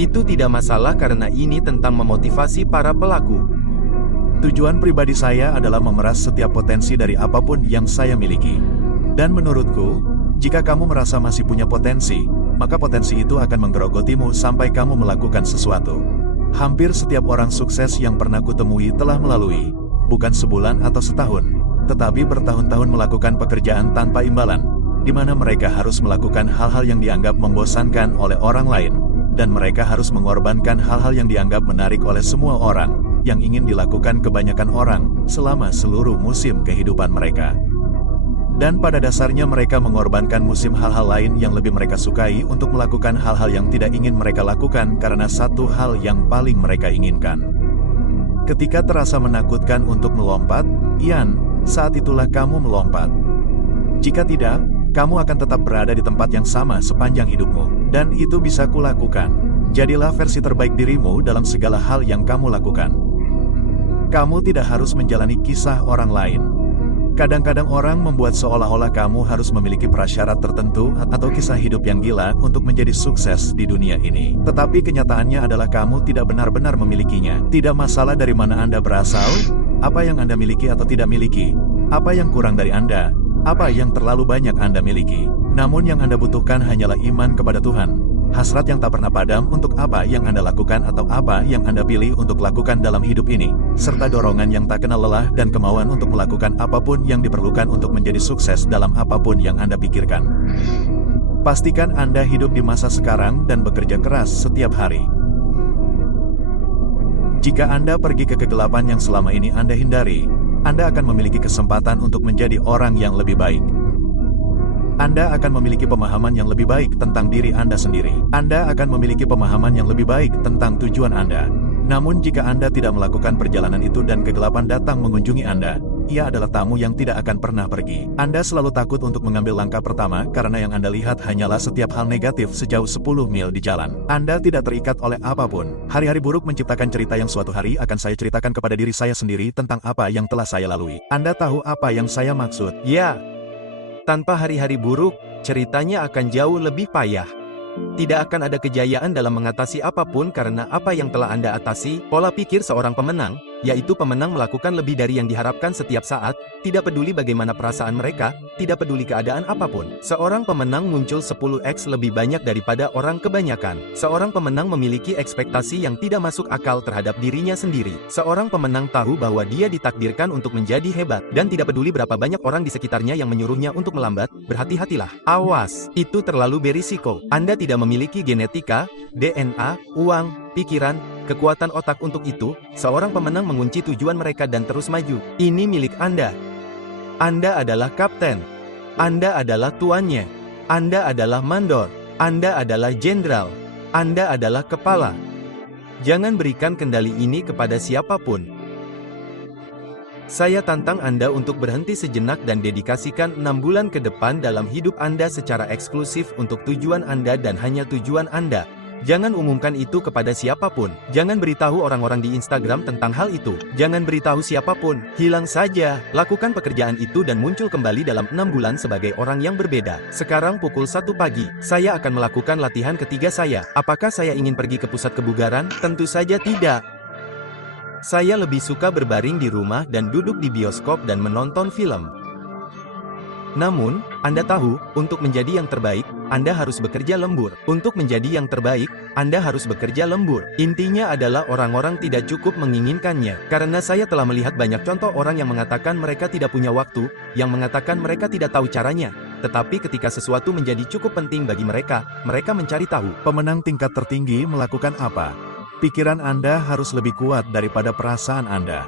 Itu tidak masalah karena ini tentang memotivasi para pelaku. Tujuan pribadi saya adalah memeras setiap potensi dari apapun yang saya miliki. Dan menurutku, jika kamu merasa masih punya potensi, maka potensi itu akan menggerogotimu sampai kamu melakukan sesuatu. Hampir setiap orang sukses yang pernah kutemui telah melalui, bukan sebulan atau setahun, tetapi bertahun-tahun melakukan pekerjaan tanpa imbalan, di mana mereka harus melakukan hal-hal yang dianggap membosankan oleh orang lain, dan mereka harus mengorbankan hal-hal yang dianggap menarik oleh semua orang, yang ingin dilakukan kebanyakan orang, selama seluruh musim kehidupan mereka. Dan pada dasarnya mereka mengorbankan musim hal-hal lain yang lebih mereka sukai untuk melakukan hal-hal yang tidak ingin mereka lakukan karena satu hal yang paling mereka inginkan. Ketika terasa menakutkan untuk melompat, Ian, saat itulah kamu melompat. Jika tidak, kamu akan tetap berada di tempat yang sama sepanjang hidupmu. Dan itu bisa kulakukan. Jadilah versi terbaik dirimu dalam segala hal yang kamu lakukan. Kamu tidak harus menjalani kisah orang lain. Kadang-kadang orang membuat seolah-olah kamu harus memiliki prasyarat tertentu atau kisah hidup yang gila untuk menjadi sukses di dunia ini. Tetapi kenyataannya adalah kamu tidak benar-benar memilikinya. Tidak masalah dari mana Anda berasal, apa yang Anda miliki atau tidak miliki, apa yang kurang dari Anda, apa yang terlalu banyak Anda miliki. Namun yang Anda butuhkan hanyalah iman kepada Tuhan. Hasrat yang tak pernah padam untuk apa yang Anda lakukan atau apa yang Anda pilih untuk lakukan dalam hidup ini, serta dorongan yang tak kenal lelah dan kemauan untuk melakukan apapun yang diperlukan untuk menjadi sukses dalam apapun yang Anda pikirkan. Pastikan Anda hidup di masa sekarang dan bekerja keras setiap hari. Jika Anda pergi ke kegelapan yang selama ini Anda hindari, Anda akan memiliki kesempatan untuk menjadi orang yang lebih baik. Anda akan memiliki pemahaman yang lebih baik tentang diri Anda sendiri. Anda akan memiliki pemahaman yang lebih baik tentang tujuan Anda. Namun jika Anda tidak melakukan perjalanan itu dan kegelapan datang mengunjungi Anda, ia adalah tamu yang tidak akan pernah pergi. Anda selalu takut untuk mengambil langkah pertama karena yang Anda lihat hanyalah setiap hal negatif sejauh 10 mil di jalan. Anda tidak terikat oleh apapun. Hari-hari buruk menciptakan cerita yang suatu hari akan saya ceritakan kepada diri saya sendiri tentang apa yang telah saya lalui. Anda tahu apa yang saya maksud? Ya, tanpa hari-hari buruk, ceritanya akan jauh lebih payah. Tidak akan ada kejayaan dalam mengatasi apapun karena apa yang telah Anda atasi. Pola pikir seorang pemenang, yaitu pemenang melakukan lebih dari yang diharapkan setiap saat, tidak peduli bagaimana perasaan mereka, tidak peduli keadaan apapun. Seorang pemenang muncul 10x lebih banyak daripada orang kebanyakan. Seorang pemenang memiliki ekspektasi yang tidak masuk akal terhadap dirinya sendiri. Seorang pemenang tahu bahwa dia ditakdirkan untuk menjadi hebat, dan tidak peduli berapa banyak orang di sekitarnya yang menyuruhnya untuk melambat. Berhati-hatilah. Awas, itu terlalu berisiko. Anda tidak memiliki genetika, DNA, uang, pikiran, kekuatan otak untuk itu. Seorang pemenang mengunci tujuan mereka dan terus maju. Ini milik Anda. Anda adalah kapten. Anda adalah tuannya. Anda adalah mandor. Anda adalah jenderal. Anda adalah kepala. Jangan berikan kendali ini kepada siapapun. Saya tantang Anda untuk berhenti sejenak dan dedikasikan 6 bulan ke depan dalam hidup Anda secara eksklusif untuk tujuan Anda dan hanya tujuan Anda. Jangan umumkan itu kepada siapapun. Jangan beritahu orang-orang di Instagram tentang hal itu. Jangan beritahu siapapun. Hilang saja. Lakukan pekerjaan itu dan muncul kembali dalam 6 bulan sebagai orang yang berbeda. Sekarang pukul 1 pagi. Saya akan melakukan latihan ketiga saya. Apakah saya ingin pergi ke pusat kebugaran? Tentu saja tidak. Saya lebih suka berbaring di rumah dan duduk di bioskop dan menonton film. Namun, Anda tahu, untuk menjadi yang terbaik, Anda harus bekerja lembur. Untuk menjadi yang terbaik, Anda harus bekerja lembur. Intinya adalah orang-orang tidak cukup menginginkannya. Karena saya telah melihat banyak contoh orang yang mengatakan mereka tidak punya waktu, yang mengatakan mereka tidak tahu caranya. Tetapi ketika sesuatu menjadi cukup penting bagi mereka, mereka mencari tahu. Pemenang tingkat tertinggi melakukan apa? Pikiran Anda harus lebih kuat daripada perasaan Anda.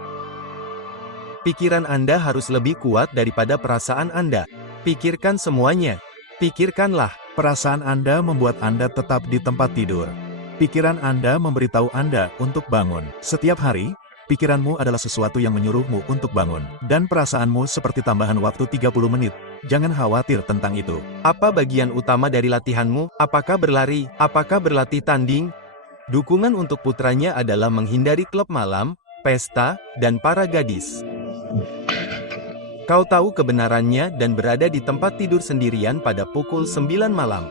Pikiran Anda harus lebih kuat daripada perasaan Anda. Pikirkan semuanya. Pikirkanlah. Perasaan Anda membuat Anda tetap di tempat tidur. Pikiran Anda memberitahu Anda untuk bangun. Setiap hari, pikiranmu adalah sesuatu yang menyuruhmu untuk bangun. Dan perasaanmu seperti tambahan waktu 30 menit. Jangan khawatir tentang itu. Apa bagian utama dari latihanmu? Apakah berlari? Apakah berlatih tanding? Dukungan untuk putranya adalah menghindari klub malam, pesta, dan para gadis. Kau tahu kebenarannya dan berada di tempat tidur sendirian pada pukul 9 malam.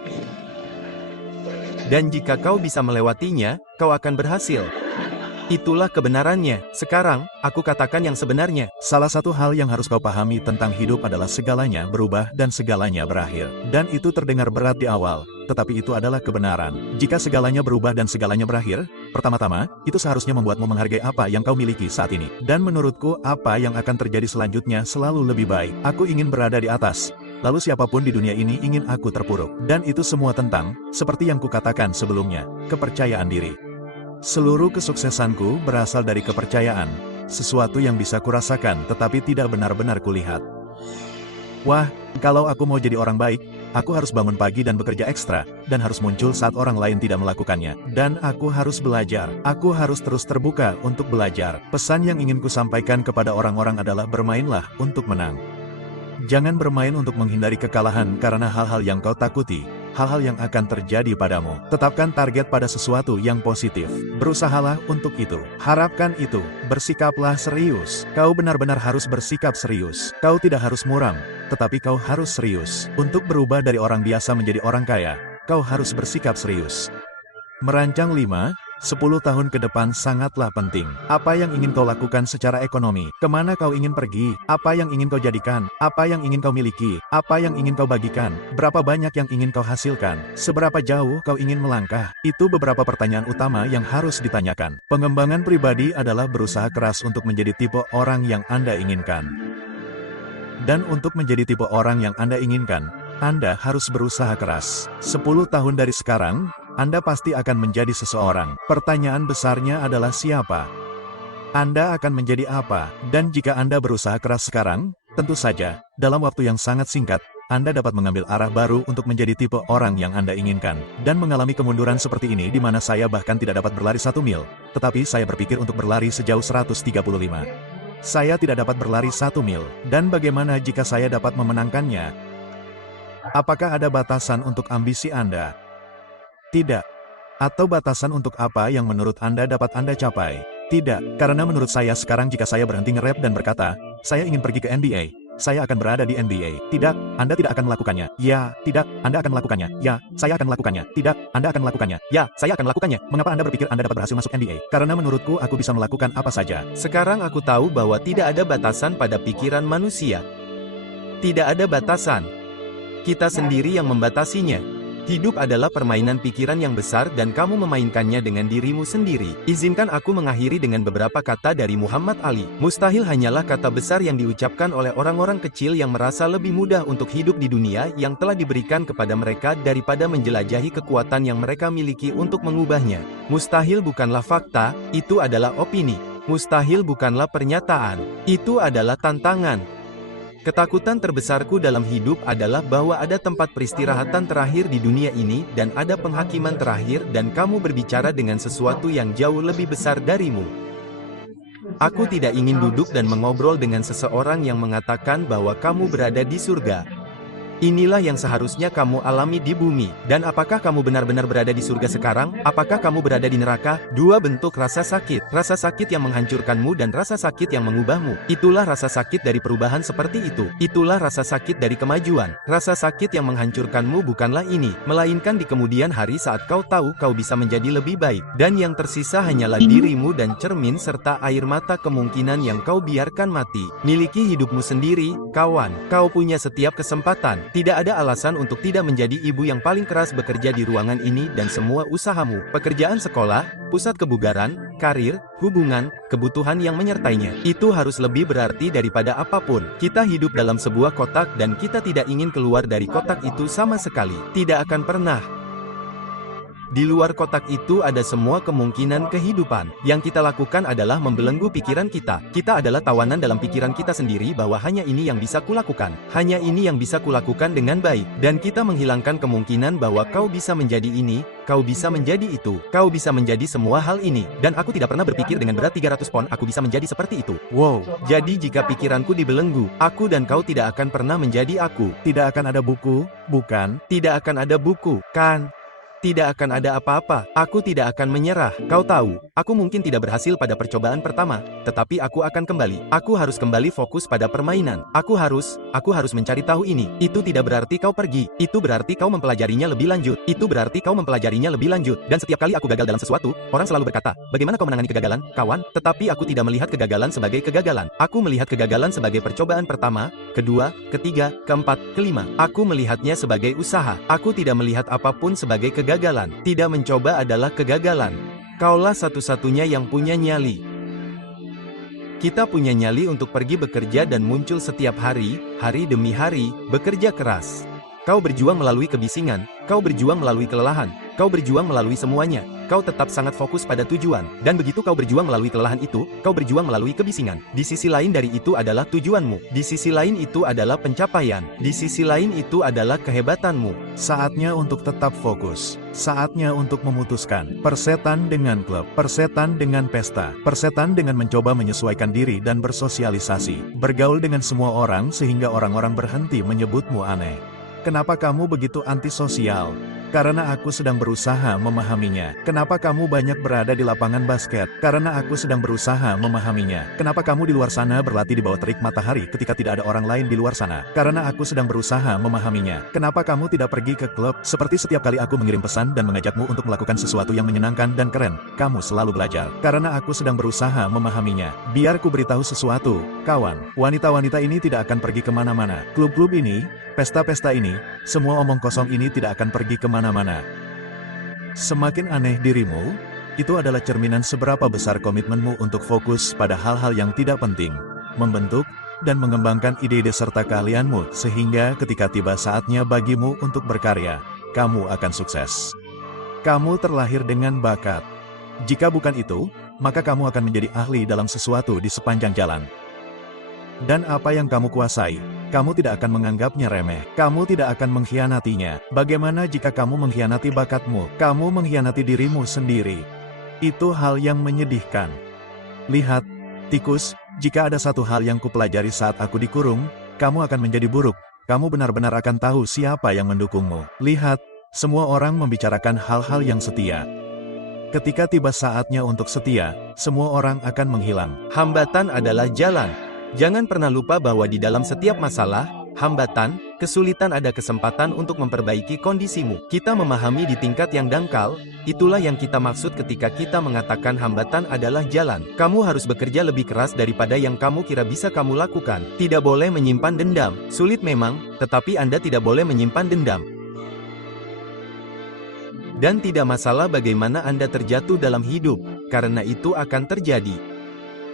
Dan jika kau bisa melewatinya, kau akan berhasil. Itulah kebenarannya. Sekarang, aku katakan yang sebenarnya. Salah satu hal yang harus kau pahami tentang hidup adalah segalanya berubah dan segalanya berakhir. Dan itu terdengar berat di awal, tetapi itu adalah kebenaran. Jika segalanya berubah dan segalanya berakhir, pertama-tama, itu seharusnya membuatmu menghargai apa yang kau miliki saat ini. Dan menurutku, apa yang akan terjadi selanjutnya selalu lebih baik. Aku ingin berada di atas. Lalu siapapun di dunia ini ingin aku terpuruk. Dan itu semua tentang, seperti yang kukatakan sebelumnya, kepercayaan diri. Seluruh kesuksesanku berasal dari kepercayaan, sesuatu yang bisa kurasakan tetapi tidak benar-benar kulihat. Wah, kalau aku mau jadi orang baik, aku harus bangun pagi dan bekerja ekstra, dan harus muncul saat orang lain tidak melakukannya. Dan aku harus belajar, aku harus terus terbuka untuk belajar. Pesan yang ingin kusampaikan kepada orang-orang adalah bermainlah untuk menang. Jangan bermain untuk menghindari kekalahan karena hal-hal yang kau takuti. Hal-hal yang akan terjadi padamu. Tetapkan target pada sesuatu yang positif. Berusahalah untuk itu. Harapkan itu. Bersikaplah serius. Kau benar-benar harus bersikap serius. Kau tidak harus muram, tetapi kau harus serius. Untuk berubah dari orang biasa menjadi orang kaya, kau harus bersikap serius. Merancang 5-10 tahun ke depan sangatlah penting. Apa yang ingin kau lakukan secara ekonomi? Kemana kau ingin pergi? Apa yang ingin kau jadikan? Apa yang ingin kau miliki? Apa yang ingin kau bagikan? Berapa banyak yang ingin kau hasilkan? Seberapa jauh kau ingin melangkah? Itu beberapa pertanyaan utama yang harus ditanyakan. Pengembangan pribadi adalah berusaha keras untuk menjadi tipe orang yang Anda inginkan. Dan untuk menjadi tipe orang yang Anda inginkan, Anda harus berusaha keras. 10 tahun dari sekarang, Anda pasti akan menjadi seseorang. Pertanyaan besarnya adalah siapa? Anda akan menjadi apa? Dan jika Anda berusaha keras sekarang, tentu saja, dalam waktu yang sangat singkat, Anda dapat mengambil arah baru untuk menjadi tipe orang yang Anda inginkan. Dan mengalami kemunduran seperti ini di mana saya bahkan tidak dapat berlari 1 mil, tetapi saya berpikir untuk berlari sejauh 135 Saya tidak dapat berlari 1 mil. Dan bagaimana jika saya dapat memenangkannya? Apakah ada batasan untuk ambisi Anda? Tidak. Atau batasan untuk apa yang menurut Anda dapat Anda capai? Tidak, karena menurut saya sekarang jika saya berhenti nge-rap dan berkata, saya ingin pergi ke NBA, saya akan berada di NBA. Tidak, Anda tidak akan melakukannya. Ya, tidak, Anda akan melakukannya. Ya, saya akan melakukannya. Tidak, Anda akan melakukannya. Ya, saya akan melakukannya. Mengapa Anda berpikir Anda dapat berhasil masuk NBA? Karena menurutku aku bisa melakukan apa saja. Sekarang aku tahu bahwa tidak ada batasan pada pikiran manusia. Tidak ada batasan. Kita sendiri yang membatasinya. Hidup adalah permainan pikiran yang besar dan kamu memainkannya dengan dirimu sendiri. Izinkan aku mengakhiri dengan beberapa kata dari Muhammad Ali. Mustahil hanyalah kata besar yang diucapkan oleh orang-orang kecil yang merasa lebih mudah untuk hidup di dunia yang telah diberikan kepada mereka daripada menjelajahi kekuatan yang mereka miliki untuk mengubahnya. Mustahil bukanlah fakta, itu adalah opini. Mustahil bukanlah pernyataan, itu adalah tantangan. Ketakutan terbesarku dalam hidup adalah bahwa ada tempat peristirahatan terakhir di dunia ini dan ada penghakiman terakhir dan kamu berbicara dengan sesuatu yang jauh lebih besar darimu. Aku tidak ingin duduk dan mengobrol dengan seseorang yang mengatakan bahwa kamu berada di surga. Inilah yang seharusnya kamu alami di bumi. Dan apakah kamu benar-benar berada di surga sekarang? Apakah kamu berada di neraka? Dua bentuk rasa sakit. Rasa sakit yang menghancurkanmu dan rasa sakit yang mengubahmu. Itulah rasa sakit dari perubahan seperti itu. Itulah rasa sakit dari kemajuan. Rasa sakit yang menghancurkanmu bukanlah ini, melainkan di kemudian hari saat kau tahu kau bisa menjadi lebih baik. Dan yang tersisa hanyalah dirimu dan cermin serta air mata kemungkinan yang kau biarkan mati. Miliki hidupmu sendiri, kawan. Kau punya setiap kesempatan. Tidak ada alasan untuk tidak menjadi ibu yang paling keras bekerja di ruangan ini dan semua usahamu, pekerjaan sekolah, pusat kebugaran, karir, hubungan, kebutuhan yang menyertainya. Itu harus lebih berarti daripada apapun. Kita hidup dalam sebuah kotak dan kita tidak ingin keluar dari kotak itu sama sekali. Tidak akan pernah. Di luar kotak itu ada semua kemungkinan kehidupan. Yang kita lakukan adalah membelenggu pikiran kita. Kita adalah tawanan dalam pikiran kita sendiri bahwa hanya ini yang bisa kulakukan. Hanya ini yang bisa kulakukan dengan baik. Dan kita menghilangkan kemungkinan bahwa kau bisa menjadi ini, kau bisa menjadi itu, kau bisa menjadi semua hal ini. Dan aku tidak pernah berpikir dengan berat 300 pon aku bisa menjadi seperti itu. Wow. Jadi jika pikiranku dibelenggu, aku dan kau tidak akan pernah menjadi aku. Tidak akan ada buku, bukan? Tidak akan ada buku, kan? Tidak akan ada apa-apa. Aku tidak akan menyerah. Kau tahu, aku mungkin tidak berhasil pada percobaan pertama, tetapi aku akan kembali. Aku harus kembali fokus pada permainan. Aku harus mencari tahu ini. Itu tidak berarti kau pergi. Itu berarti kau mempelajarinya lebih lanjut. Itu berarti kau mempelajarinya lebih lanjut. Dan setiap kali aku gagal dalam sesuatu, orang selalu berkata, bagaimana kau menangani kegagalan, kawan? Tetapi aku tidak melihat kegagalan sebagai kegagalan. Aku melihat kegagalan sebagai percobaan pertama, kedua, ketiga, keempat, kelima. Aku melihatnya sebagai usaha. Aku tidak melihat apapun sebagai kegagalan. Tidak mencoba adalah kegagalan. Kaulah satu-satunya yang punya nyali. Kita punya nyali untuk pergi bekerja dan muncul setiap hari, hari demi hari, bekerja keras. Kau berjuang melalui kebisingan, kau berjuang melalui kelelahan, kau berjuang melalui semuanya. Kau tetap sangat fokus pada tujuan, dan begitu kau berjuang melalui kelelahan itu, kau berjuang melalui kebisingan. Di sisi lain dari itu adalah tujuanmu. Di sisi lain itu adalah pencapaian. Di sisi lain itu adalah kehebatanmu. Saatnya untuk tetap fokus. Saatnya untuk memutuskan. Persetan dengan klub, persetan dengan pesta, persetan dengan mencoba menyesuaikan diri dan bersosialisasi. Bergaul dengan semua orang sehingga orang-orang berhenti menyebutmu aneh. Kenapa kamu begitu antisosial? Karena aku sedang berusaha memahaminya. Kenapa kamu banyak berada di lapangan basket? Karena aku sedang berusaha memahaminya. Kenapa kamu di luar sana berlatih di bawah terik matahari ketika tidak ada orang lain di luar sana? Karena aku sedang berusaha memahaminya. Kenapa kamu tidak pergi ke klub? Seperti setiap kali aku mengirim pesan dan mengajakmu untuk melakukan sesuatu yang menyenangkan dan keren, kamu selalu belajar. Karena aku sedang berusaha memahaminya. Biar ku beritahu sesuatu, kawan. Wanita-wanita ini tidak akan pergi kemana-mana. Klub-klub ini, pesta-pesta ini, semua omong kosong ini tidak akan pergi kemana-mana. Semakin aneh dirimu, itu adalah cerminan seberapa besar komitmenmu untuk fokus pada hal-hal yang tidak penting, membentuk, dan mengembangkan ide-ide serta keahlianmu, sehingga ketika tiba saatnya bagimu untuk berkarya, kamu akan sukses. Kamu terlahir dengan bakat. Jika bukan itu, maka kamu akan menjadi ahli dalam sesuatu di sepanjang jalan. Dan apa yang kamu kuasai, kamu tidak akan menganggapnya remeh. Kamu tidak akan mengkhianatinya. Bagaimana jika kamu mengkhianati bakatmu? Kamu mengkhianati dirimu sendiri. Itu hal yang menyedihkan. Lihat, tikus, Jika ada satu hal yang kupelajari saat aku dikurung, kamu akan menjadi buruk. Kamu benar-benar akan tahu siapa yang mendukungmu. Lihat, semua orang membicarakan hal-hal yang setia. Ketika tiba saatnya untuk setia, semua orang akan menghilang. Hambatan adalah jalan. Jangan pernah lupa bahwa di dalam setiap masalah, hambatan, kesulitan ada kesempatan untuk memperbaiki kondisimu. Kita memahami di tingkat yang dangkal, itulah yang kita maksud ketika kita mengatakan hambatan adalah jalan. Kamu harus bekerja lebih keras daripada yang kamu kira bisa kamu lakukan. Tidak boleh menyimpan dendam. Sulit memang, tetapi Anda tidak boleh menyimpan dendam. Dan tidak masalah bagaimana Anda terjatuh dalam hidup, karena itu akan terjadi.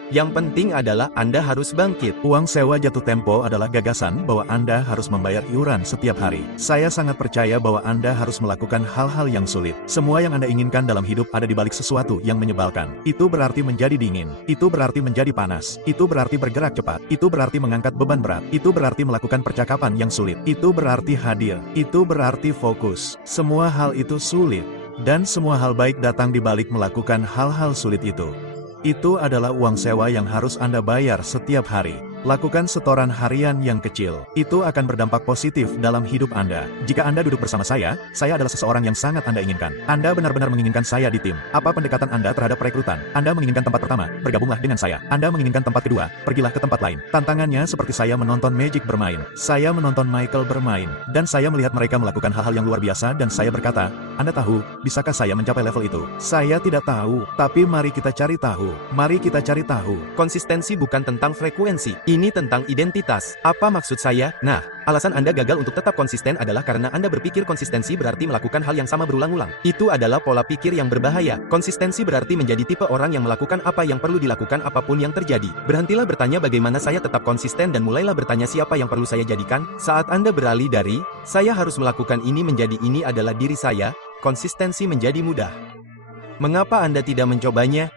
Yang penting adalah Anda harus bangkit. Uang sewa jatuh tempo adalah gagasan bahwa Anda harus membayar iuran setiap hari. Saya sangat percaya bahwa Anda harus melakukan hal-hal yang sulit. Semua yang Anda inginkan dalam hidup ada di balik sesuatu yang menyebalkan. Itu berarti menjadi dingin. Itu berarti menjadi panas. Itu berarti bergerak cepat. Itu berarti mengangkat beban berat. Itu berarti melakukan percakapan yang sulit. Itu berarti hadir. Itu berarti fokus. Semua hal itu sulit. Dan semua hal baik datang di balik melakukan hal-hal sulit itu. Itu adalah uang sewa yang harus Anda bayar setiap hari. Lakukan setoran harian yang kecil. Itu akan berdampak positif dalam hidup Anda. Jika Anda duduk bersama saya adalah seseorang yang sangat Anda inginkan. Anda benar-benar menginginkan saya di tim. Apa pendekatan Anda terhadap perekrutan? Anda menginginkan tempat pertama, bergabunglah dengan saya. Anda menginginkan tempat kedua, pergilah ke tempat lain. Tantangannya seperti saya menonton Magic bermain. Saya menonton Michael bermain. Dan saya melihat mereka melakukan hal-hal yang luar biasa dan saya berkata, Anda tahu, bisakah saya mencapai level itu? Saya tidak tahu, tapi mari kita cari tahu. Mari kita cari tahu. Konsistensi bukan tentang frekuensi. Ini tentang identitas. Apa maksud saya? Nah, alasan Anda gagal untuk tetap konsisten adalah karena Anda berpikir konsistensi berarti melakukan hal yang sama berulang-ulang. Itu adalah pola pikir yang berbahaya. Konsistensi berarti menjadi tipe orang yang melakukan apa yang perlu dilakukan apapun yang terjadi. Berhentilah bertanya bagaimana saya tetap konsisten dan mulailah bertanya siapa yang perlu saya jadikan. Saat Anda beralih dari, saya harus melakukan ini menjadi ini adalah diri saya, konsistensi menjadi mudah. Mengapa Anda tidak mencobanya?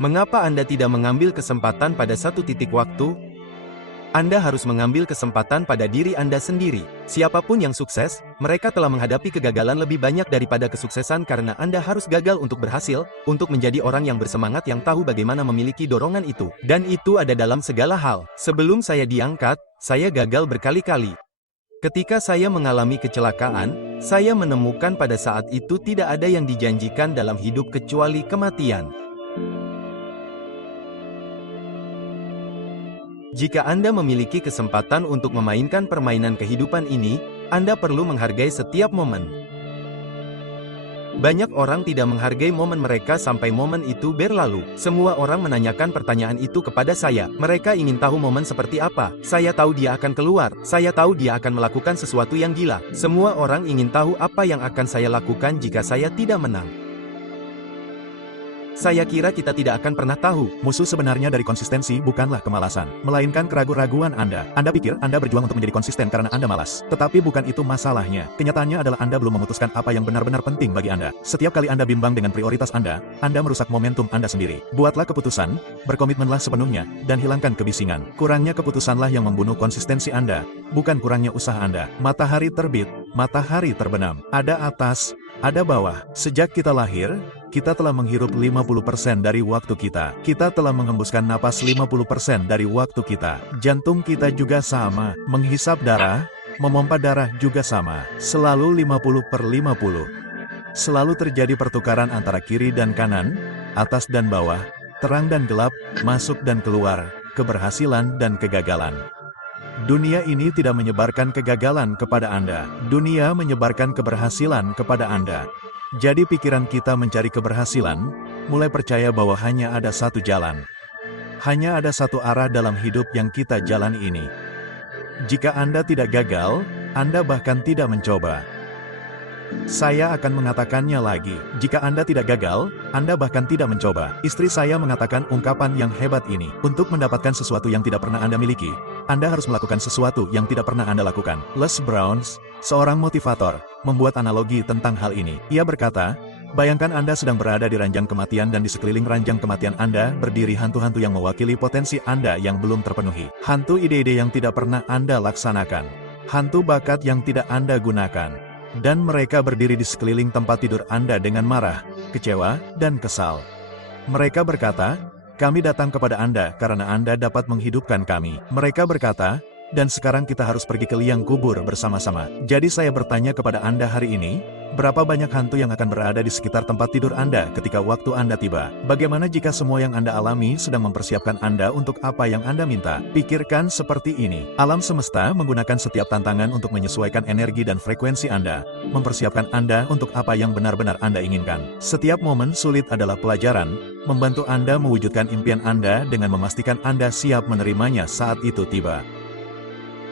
Mengapa Anda tidak mengambil kesempatan pada satu titik waktu? Anda harus mengambil kesempatan pada diri Anda sendiri. Siapapun yang sukses, mereka telah menghadapi kegagalan lebih banyak daripada kesuksesan karena Anda harus gagal untuk berhasil, untuk menjadi orang yang bersemangat yang tahu bagaimana memiliki dorongan itu. Dan itu ada dalam segala hal. Sebelum saya diangkat, saya gagal berkali-kali. Ketika saya mengalami kecelakaan, saya menemukan pada saat itu tidak ada yang dijanjikan dalam hidup kecuali kematian. Jika Anda memiliki kesempatan untuk memainkan permainan kehidupan ini, Anda perlu menghargai setiap momen. Banyak orang tidak menghargai momen mereka sampai momen itu berlalu. Semua orang menanyakan pertanyaan itu kepada saya. Mereka ingin tahu momen seperti apa. Saya tahu dia akan keluar. Saya tahu dia akan melakukan sesuatu yang gila. Semua orang ingin tahu apa yang akan saya lakukan jika saya tidak menang. Saya kira kita tidak akan pernah tahu. Musuh sebenarnya dari konsistensi bukanlah kemalasan, melainkan keraguan-raguan Anda. Anda pikir Anda berjuang untuk menjadi konsisten karena Anda malas. Tetapi bukan itu masalahnya. Kenyataannya adalah Anda belum memutuskan apa yang benar-benar penting bagi Anda. Setiap kali Anda bimbang dengan prioritas Anda merusak momentum Anda sendiri. Buatlah keputusan, berkomitmenlah sepenuhnya, dan hilangkan kebisingan. Kurangnya keputusanlah yang membunuh konsistensi Anda, bukan kurangnya usaha Anda. Matahari terbit, matahari terbenam. Ada atas, ada bawah. Sejak kita lahir, kita telah menghirup 50% dari waktu kita. Kita telah menghembuskan napas 50% dari waktu kita. Jantung kita juga sama. Menghisap darah, memompa darah juga sama. Selalu 50/50. Selalu terjadi pertukaran antara kiri dan kanan, atas dan bawah, terang dan gelap, masuk dan keluar, keberhasilan dan kegagalan. Dunia ini tidak menyebarkan kegagalan kepada Anda. Dunia menyebarkan keberhasilan kepada Anda. Jadi pikiran kita mencari keberhasilan, mulai percaya bahwa hanya ada satu jalan. Hanya ada satu arah dalam hidup yang kita jalani ini. Jika Anda tidak gagal, Anda bahkan tidak mencoba. Saya akan mengatakannya lagi, jika Anda tidak gagal, Anda bahkan tidak mencoba. Istri saya mengatakan ungkapan yang hebat ini. Untuk mendapatkan sesuatu yang tidak pernah Anda miliki, Anda harus melakukan sesuatu yang tidak pernah Anda lakukan. Les Brown, seorang motivator, membuat analogi tentang hal ini. Ia berkata, bayangkan Anda sedang berada di ranjang kematian dan di sekeliling ranjang kematian Anda berdiri hantu-hantu yang mewakili potensi Anda yang belum terpenuhi. Hantu ide-ide yang tidak pernah Anda laksanakan. Hantu bakat yang tidak Anda gunakan. Dan mereka berdiri di sekeliling tempat tidur Anda dengan marah, kecewa, dan kesal. Mereka berkata, Kami datang kepada Anda karena Anda dapat menghidupkan kami. Mereka berkata, dan sekarang kita harus pergi ke liang kubur bersama-sama. Jadi saya bertanya kepada Anda hari ini, berapa banyak hantu yang akan berada di sekitar tempat tidur Anda ketika waktu Anda tiba? Bagaimana jika semua yang Anda alami sedang mempersiapkan Anda untuk apa yang Anda minta? Pikirkan seperti ini. Alam semesta menggunakan setiap tantangan untuk menyesuaikan energi dan frekuensi Anda, mempersiapkan Anda untuk apa yang benar-benar Anda inginkan. Setiap momen sulit adalah pelajaran, membantu Anda mewujudkan impian Anda dengan memastikan Anda siap menerimanya saat itu tiba.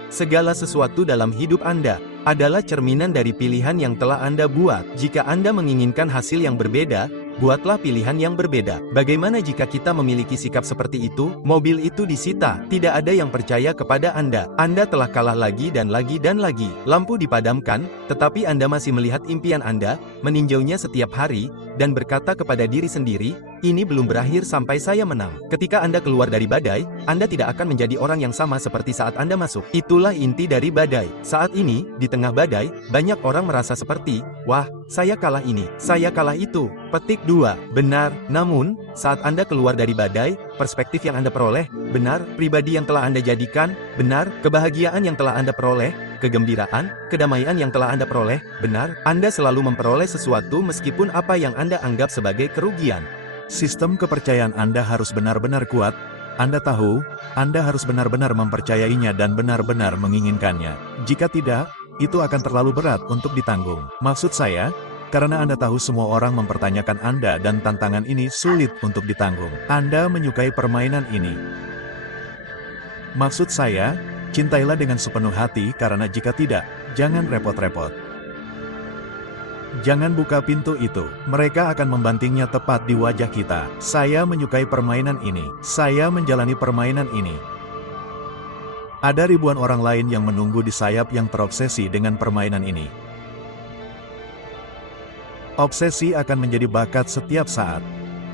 Segala sesuatu dalam hidup Anda adalah cerminan dari pilihan yang telah Anda buat. Jika Anda menginginkan hasil yang berbeda, buatlah pilihan yang berbeda. Bagaimana jika kita memiliki sikap seperti itu? Mobil itu disita. Tidak ada yang percaya kepada Anda. Anda telah kalah lagi dan lagi dan lagi. Lampu dipadamkan, tetapi Anda masih melihat impian Anda, meninjaunya setiap hari, dan berkata kepada diri sendiri, ini belum berakhir sampai saya menang. Ketika Anda keluar dari badai, Anda tidak akan menjadi orang yang sama seperti saat Anda masuk. Itulah inti dari badai. Saat ini, di tengah badai, banyak orang merasa seperti, wah, saya kalah ini, saya kalah itu. Petik 2. Benar, namun, saat Anda keluar dari badai, perspektif yang Anda peroleh, benar, pribadi yang telah Anda jadikan, benar, kebahagiaan yang telah Anda peroleh, kegembiraan, kedamaian yang telah Anda peroleh, benar, Anda selalu memperoleh sesuatu meskipun apa yang Anda anggap sebagai kerugian. Sistem kepercayaan Anda harus benar-benar kuat. Anda tahu, Anda harus benar-benar mempercayainya dan benar-benar menginginkannya. Jika tidak, itu akan terlalu berat untuk ditanggung. Maksud saya, karena Anda tahu semua orang mempertanyakan Anda dan tantangan ini sulit untuk ditanggung. Anda menyukai permainan ini. Maksud saya, cintailah dengan sepenuh hati karena jika tidak, jangan repot-repot. Jangan buka pintu itu. Mereka akan membantingnya tepat di wajah kita. Saya menyukai permainan ini. Saya menjalani permainan ini. Ada ribuan orang lain yang menunggu di sayap yang terobsesi dengan permainan ini. Obsesi akan menjadi bakat setiap saat.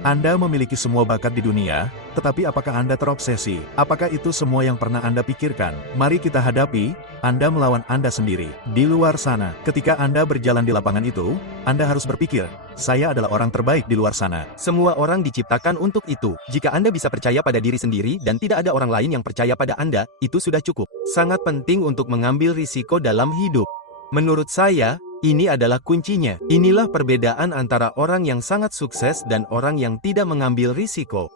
Anda memiliki semua bakat di dunia, tetapi apakah Anda terobsesi? Apakah itu semua yang pernah Anda pikirkan? Mari kita hadapi, Anda melawan Anda sendiri. Di luar sana, ketika Anda berjalan di lapangan itu, Anda harus berpikir, saya adalah orang terbaik di luar sana. Semua orang diciptakan untuk itu. Jika Anda bisa percaya pada diri sendiri dan tidak ada orang lain yang percaya pada Anda, itu sudah cukup. Sangat penting untuk mengambil risiko dalam hidup. Menurut saya, ini adalah kuncinya. Inilah perbedaan antara orang yang sangat sukses dan orang yang tidak mengambil risiko.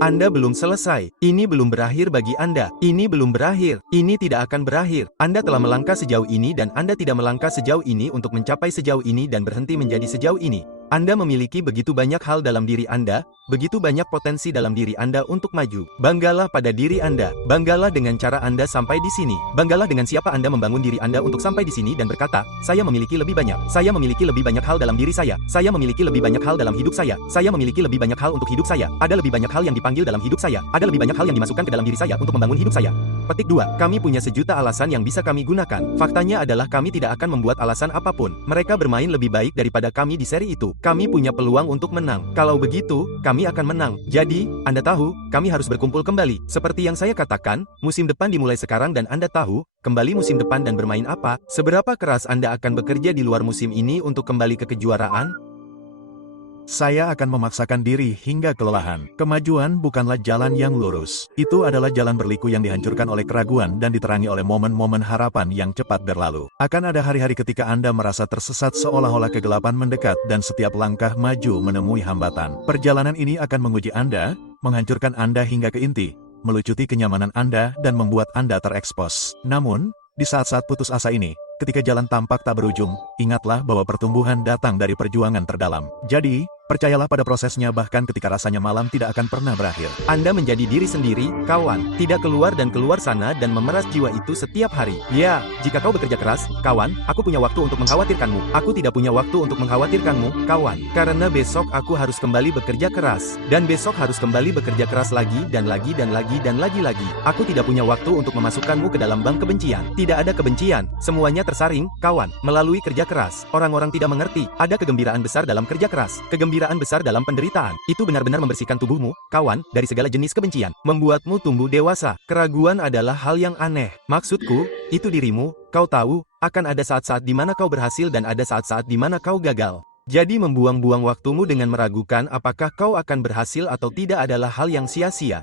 Anda belum selesai. Ini belum berakhir bagi Anda. Ini belum berakhir. Ini tidak akan berakhir. Anda telah melangkah sejauh ini dan Anda tidak melangkah sejauh ini untuk mencapai sejauh ini dan berhenti menjadi sejauh ini. Anda memiliki begitu banyak hal dalam diri Anda, begitu banyak potensi dalam diri Anda untuk maju. Banggalah pada diri Anda. Banggalah dengan cara Anda sampai di sini. Banggalah dengan siapa Anda membangun diri Anda untuk sampai di sini dan berkata, saya memiliki lebih banyak. Saya memiliki lebih banyak hal dalam diri saya. Saya memiliki lebih banyak hal dalam hidup saya. Saya memiliki lebih banyak hal untuk hidup saya. Ada lebih banyak hal yang dipanggil dalam hidup saya. Ada lebih banyak hal yang dimasukkan ke dalam diri saya untuk membangun hidup saya. Petik 2. Kami punya sejuta alasan yang bisa kami gunakan. Faktanya adalah kami tidak akan membuat alasan apapun. Mereka bermain lebih baik daripada kami di seri itu. Kami punya peluang untuk menang. Kalau begitu, kami akan menang. Jadi, Anda tahu, kami harus berkumpul kembali. Seperti yang saya katakan, musim depan dimulai sekarang dan Anda tahu, kembali musim depan dan bermain apa? Seberapa keras Anda akan bekerja di luar musim ini untuk kembali ke kejuaraan? Saya akan memaksakan diri hingga kelelahan. Kemajuan bukanlah jalan yang lurus. Itu adalah jalan berliku yang dihancurkan oleh keraguan dan diterangi oleh momen-momen harapan yang cepat berlalu. Akan ada hari-hari ketika Anda merasa tersesat seolah-olah kegelapan mendekat dan setiap langkah maju menemui hambatan. Perjalanan ini akan menguji Anda, menghancurkan Anda hingga ke inti, melucuti kenyamanan Anda dan membuat Anda terekspos. Namun, di saat-saat putus asa ini, ketika jalan tampak tak berujung, ingatlah bahwa pertumbuhan datang dari perjuangan terdalam. Jadi, percayalah pada prosesnya bahkan ketika rasanya malam tidak akan pernah berakhir. Anda menjadi diri sendiri, kawan. Tidak keluar dan keluar sana dan memeras jiwa itu setiap hari. Ya, jika kau bekerja keras, kawan, aku punya waktu untuk mengkhawatirkanmu. Aku tidak punya waktu untuk mengkhawatirkanmu, kawan. Karena besok aku harus kembali bekerja keras. Dan besok harus kembali bekerja keras lagi dan lagi dan lagi dan lagi-lagi. Aku tidak punya waktu untuk memasukkanmu ke dalam bank kebencian. Tidak ada kebencian. Semuanya tersaring, kawan, melalui kerja keras. Orang-orang tidak mengerti. Ada kegembiraan besar dalam kerja keras. Kegembiraan besar dalam penderitaan. Itu benar-benar membersihkan tubuhmu, kawan, dari segala jenis kebencian. Membuatmu tumbuh dewasa. Keraguan adalah hal yang aneh. Maksudku, itu dirimu, kau tahu, akan ada saat-saat di mana kau berhasil dan ada saat-saat di mana kau gagal. Jadi membuang-buang waktumu dengan meragukan apakah kau akan berhasil atau tidak adalah hal yang sia-sia.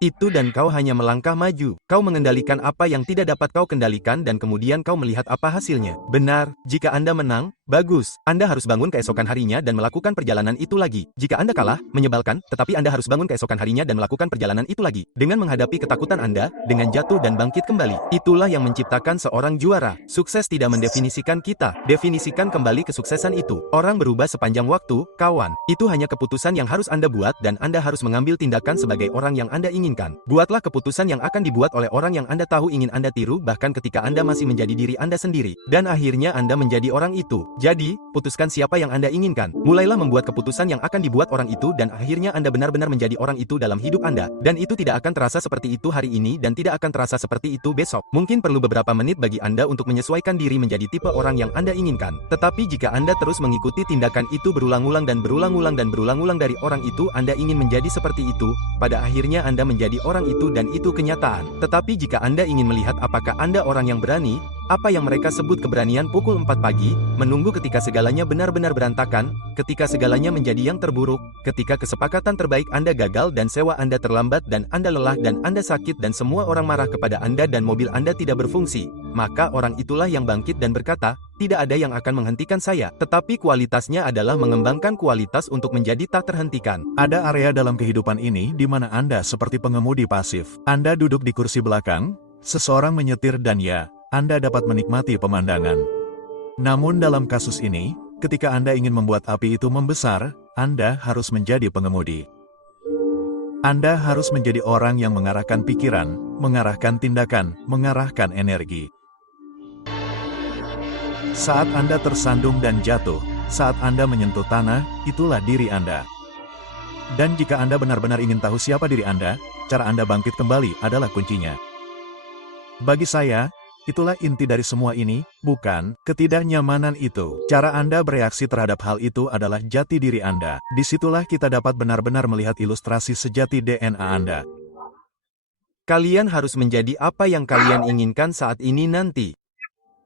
Itu dan kau hanya melangkah maju. Kau mengendalikan apa yang tidak dapat kau kendalikan dan kemudian kau melihat apa hasilnya. Benar, jika Anda menang, bagus. Anda harus bangun keesokan harinya dan melakukan perjalanan itu lagi. Jika Anda kalah, menyebalkan, tetapi Anda harus bangun keesokan harinya dan melakukan perjalanan itu lagi. Dengan menghadapi ketakutan Anda, dengan jatuh dan bangkit kembali. Itulah yang menciptakan seorang juara. Sukses tidak mendefinisikan kita. Definisikan kembali kesuksesan itu. Orang berubah sepanjang waktu, kawan. Itu hanya keputusan yang harus Anda buat dan Anda harus mengambil tindakan sebagai orang yang Anda ingin. Buatlah keputusan yang akan dibuat oleh orang yang Anda tahu ingin Anda tiru bahkan ketika Anda masih menjadi diri Anda sendiri. Dan akhirnya Anda menjadi orang itu. Jadi, putuskan siapa yang Anda inginkan. Mulailah membuat keputusan yang akan dibuat orang itu dan akhirnya Anda benar-benar menjadi orang itu dalam hidup Anda. Dan itu tidak akan terasa seperti itu hari ini dan tidak akan terasa seperti itu besok. Mungkin perlu beberapa menit bagi Anda untuk menyesuaikan diri menjadi tipe orang yang Anda inginkan. Tetapi jika Anda terus mengikuti tindakan itu berulang-ulang dan berulang-ulang dan berulang-ulang dari orang itu Anda ingin menjadi seperti itu, pada akhirnya Anda menjadi orang itu dan itu kenyataan. Tetapi jika Anda ingin melihat apakah Anda orang yang berani, apa yang mereka sebut keberanian pukul 4 pagi, menunggu ketika segalanya benar-benar berantakan, ketika segalanya menjadi yang terburuk, ketika kesepakatan terbaik Anda gagal dan sewa Anda terlambat dan Anda lelah dan Anda sakit dan semua orang marah kepada Anda dan mobil Anda tidak berfungsi, maka orang itulah yang bangkit dan berkata, tidak ada yang akan menghentikan saya, tetapi kualitasnya adalah mengembangkan kualitas untuk menjadi tak terhentikan. Ada area dalam kehidupan ini di mana Anda seperti pengemudi pasif. Anda duduk di kursi belakang, seseorang menyetir dan ya, Anda dapat menikmati pemandangan. Namun dalam kasus ini, ketika Anda ingin membuat api itu membesar, Anda harus menjadi pengemudi. Anda harus menjadi orang yang mengarahkan pikiran, mengarahkan tindakan, mengarahkan energi. Saat Anda tersandung dan jatuh, saat Anda menyentuh tanah, itulah diri Anda. Dan jika Anda benar-benar ingin tahu siapa diri Anda, cara Anda bangkit kembali adalah kuncinya. Bagi saya, itulah inti dari semua ini, bukan ketidaknyamanan itu. Cara Anda bereaksi terhadap hal itu adalah jati diri Anda. Disitulah kita dapat benar-benar melihat ilustrasi sejati DNA Anda. Kalian harus menjadi apa yang kalian inginkan saat ini nanti.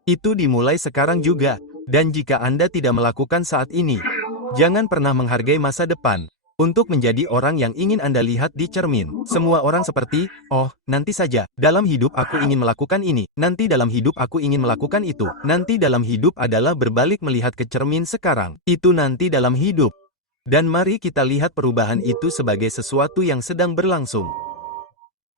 Itu dimulai sekarang juga. Dan jika Anda tidak melakukan saat ini, jangan pernah menghargai masa depan. Untuk menjadi orang yang ingin Anda lihat di cermin. Semua orang seperti, oh, nanti saja. Dalam hidup aku ingin melakukan ini. Nanti dalam hidup aku ingin melakukan itu. Nanti dalam hidup adalah berbalik melihat ke cermin sekarang. Itu nanti dalam hidup. Dan mari kita lihat perubahan itu sebagai sesuatu yang sedang berlangsung.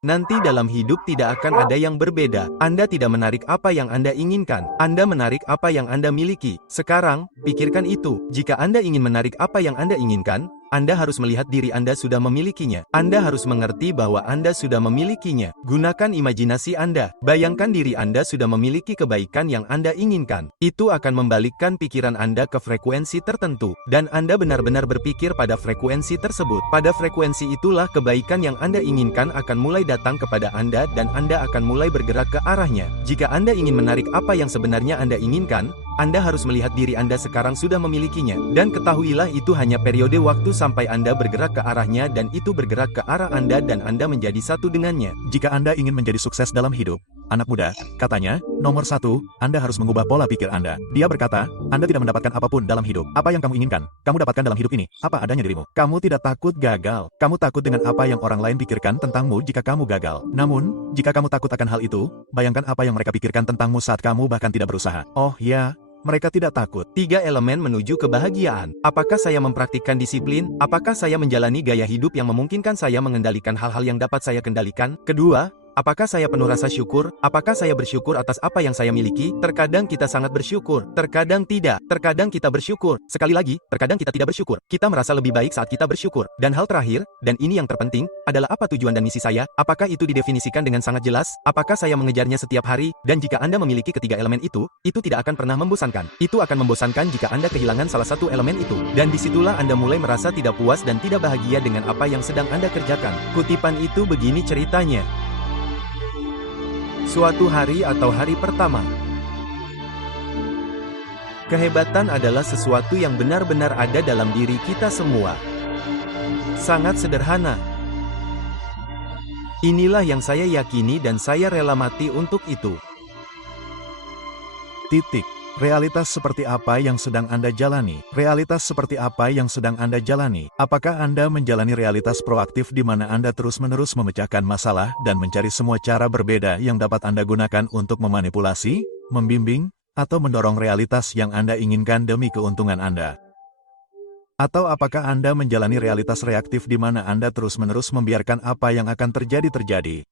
Nanti dalam hidup tidak akan ada yang berbeda. Anda tidak menarik apa yang Anda inginkan. Anda menarik apa yang Anda miliki. Sekarang, pikirkan itu. Jika Anda ingin menarik apa yang Anda inginkan, Anda harus melihat diri Anda sudah memilikinya. Anda harus mengerti bahwa Anda sudah memilikinya. Gunakan imajinasi Anda. Bayangkan diri Anda sudah memiliki kebaikan yang Anda inginkan. Itu akan membalikkan pikiran Anda ke frekuensi tertentu. Dan Anda benar-benar berpikir pada frekuensi tersebut. Pada frekuensi itulah kebaikan yang Anda inginkan akan mulai datang kepada Anda dan Anda akan mulai bergerak ke arahnya. Jika Anda ingin menarik apa yang sebenarnya Anda inginkan, Anda harus melihat diri Anda sekarang sudah memilikinya. Dan ketahuilah itu hanya periode waktu sampai Anda bergerak ke arahnya dan itu bergerak ke arah Anda dan Anda menjadi satu dengannya. Jika Anda ingin menjadi sukses dalam hidup, anak muda, katanya, nomor 1, Anda harus mengubah pola pikir Anda. Dia berkata, Anda tidak mendapatkan apapun dalam hidup. Apa yang kamu inginkan, kamu dapatkan dalam hidup ini. Apa adanya dirimu. Kamu tidak takut gagal. Kamu takut dengan apa yang orang lain pikirkan tentangmu jika kamu gagal. Namun, jika kamu takut akan hal itu, bayangkan apa yang mereka pikirkan tentangmu saat kamu bahkan tidak berusaha. Oh ya, mereka tidak takut. 3 elemen menuju kebahagiaan. Apakah saya mempraktikkan disiplin? Apakah saya menjalani gaya hidup yang memungkinkan saya mengendalikan hal-hal yang dapat saya kendalikan? Kedua, apakah saya penuh rasa syukur? Apakah saya bersyukur atas apa yang saya miliki? Terkadang kita sangat bersyukur, terkadang tidak. Terkadang kita bersyukur. Sekali lagi, terkadang kita tidak bersyukur. Kita merasa lebih baik saat kita bersyukur. Dan hal terakhir, dan ini yang terpenting, adalah apa tujuan dan misi saya? Apakah itu didefinisikan dengan sangat jelas? Apakah saya mengejarnya setiap hari? Dan jika Anda memiliki ketiga elemen itu tidak akan pernah membosankan. Itu akan membosankan jika Anda kehilangan salah satu elemen itu. Dan disitulah Anda mulai merasa tidak puas dan tidak bahagia dengan apa yang sedang Anda kerjakan. Kutipan itu begini ceritanya. Suatu hari atau hari pertama. Kehebatan adalah sesuatu yang benar-benar ada dalam diri kita semua. Sangat sederhana. Inilah yang saya yakini dan saya rela mati untuk itu. Titik. Realitas seperti apa yang sedang Anda jalani? Realitas seperti apa yang sedang Anda jalani? Apakah Anda menjalani realitas proaktif di mana Anda terus-menerus memecahkan masalah dan mencari semua cara berbeda yang dapat Anda gunakan untuk memanipulasi, membimbing, atau mendorong realitas yang Anda inginkan demi keuntungan Anda? Atau apakah Anda menjalani realitas reaktif di mana Anda terus-menerus membiarkan apa yang akan terjadi?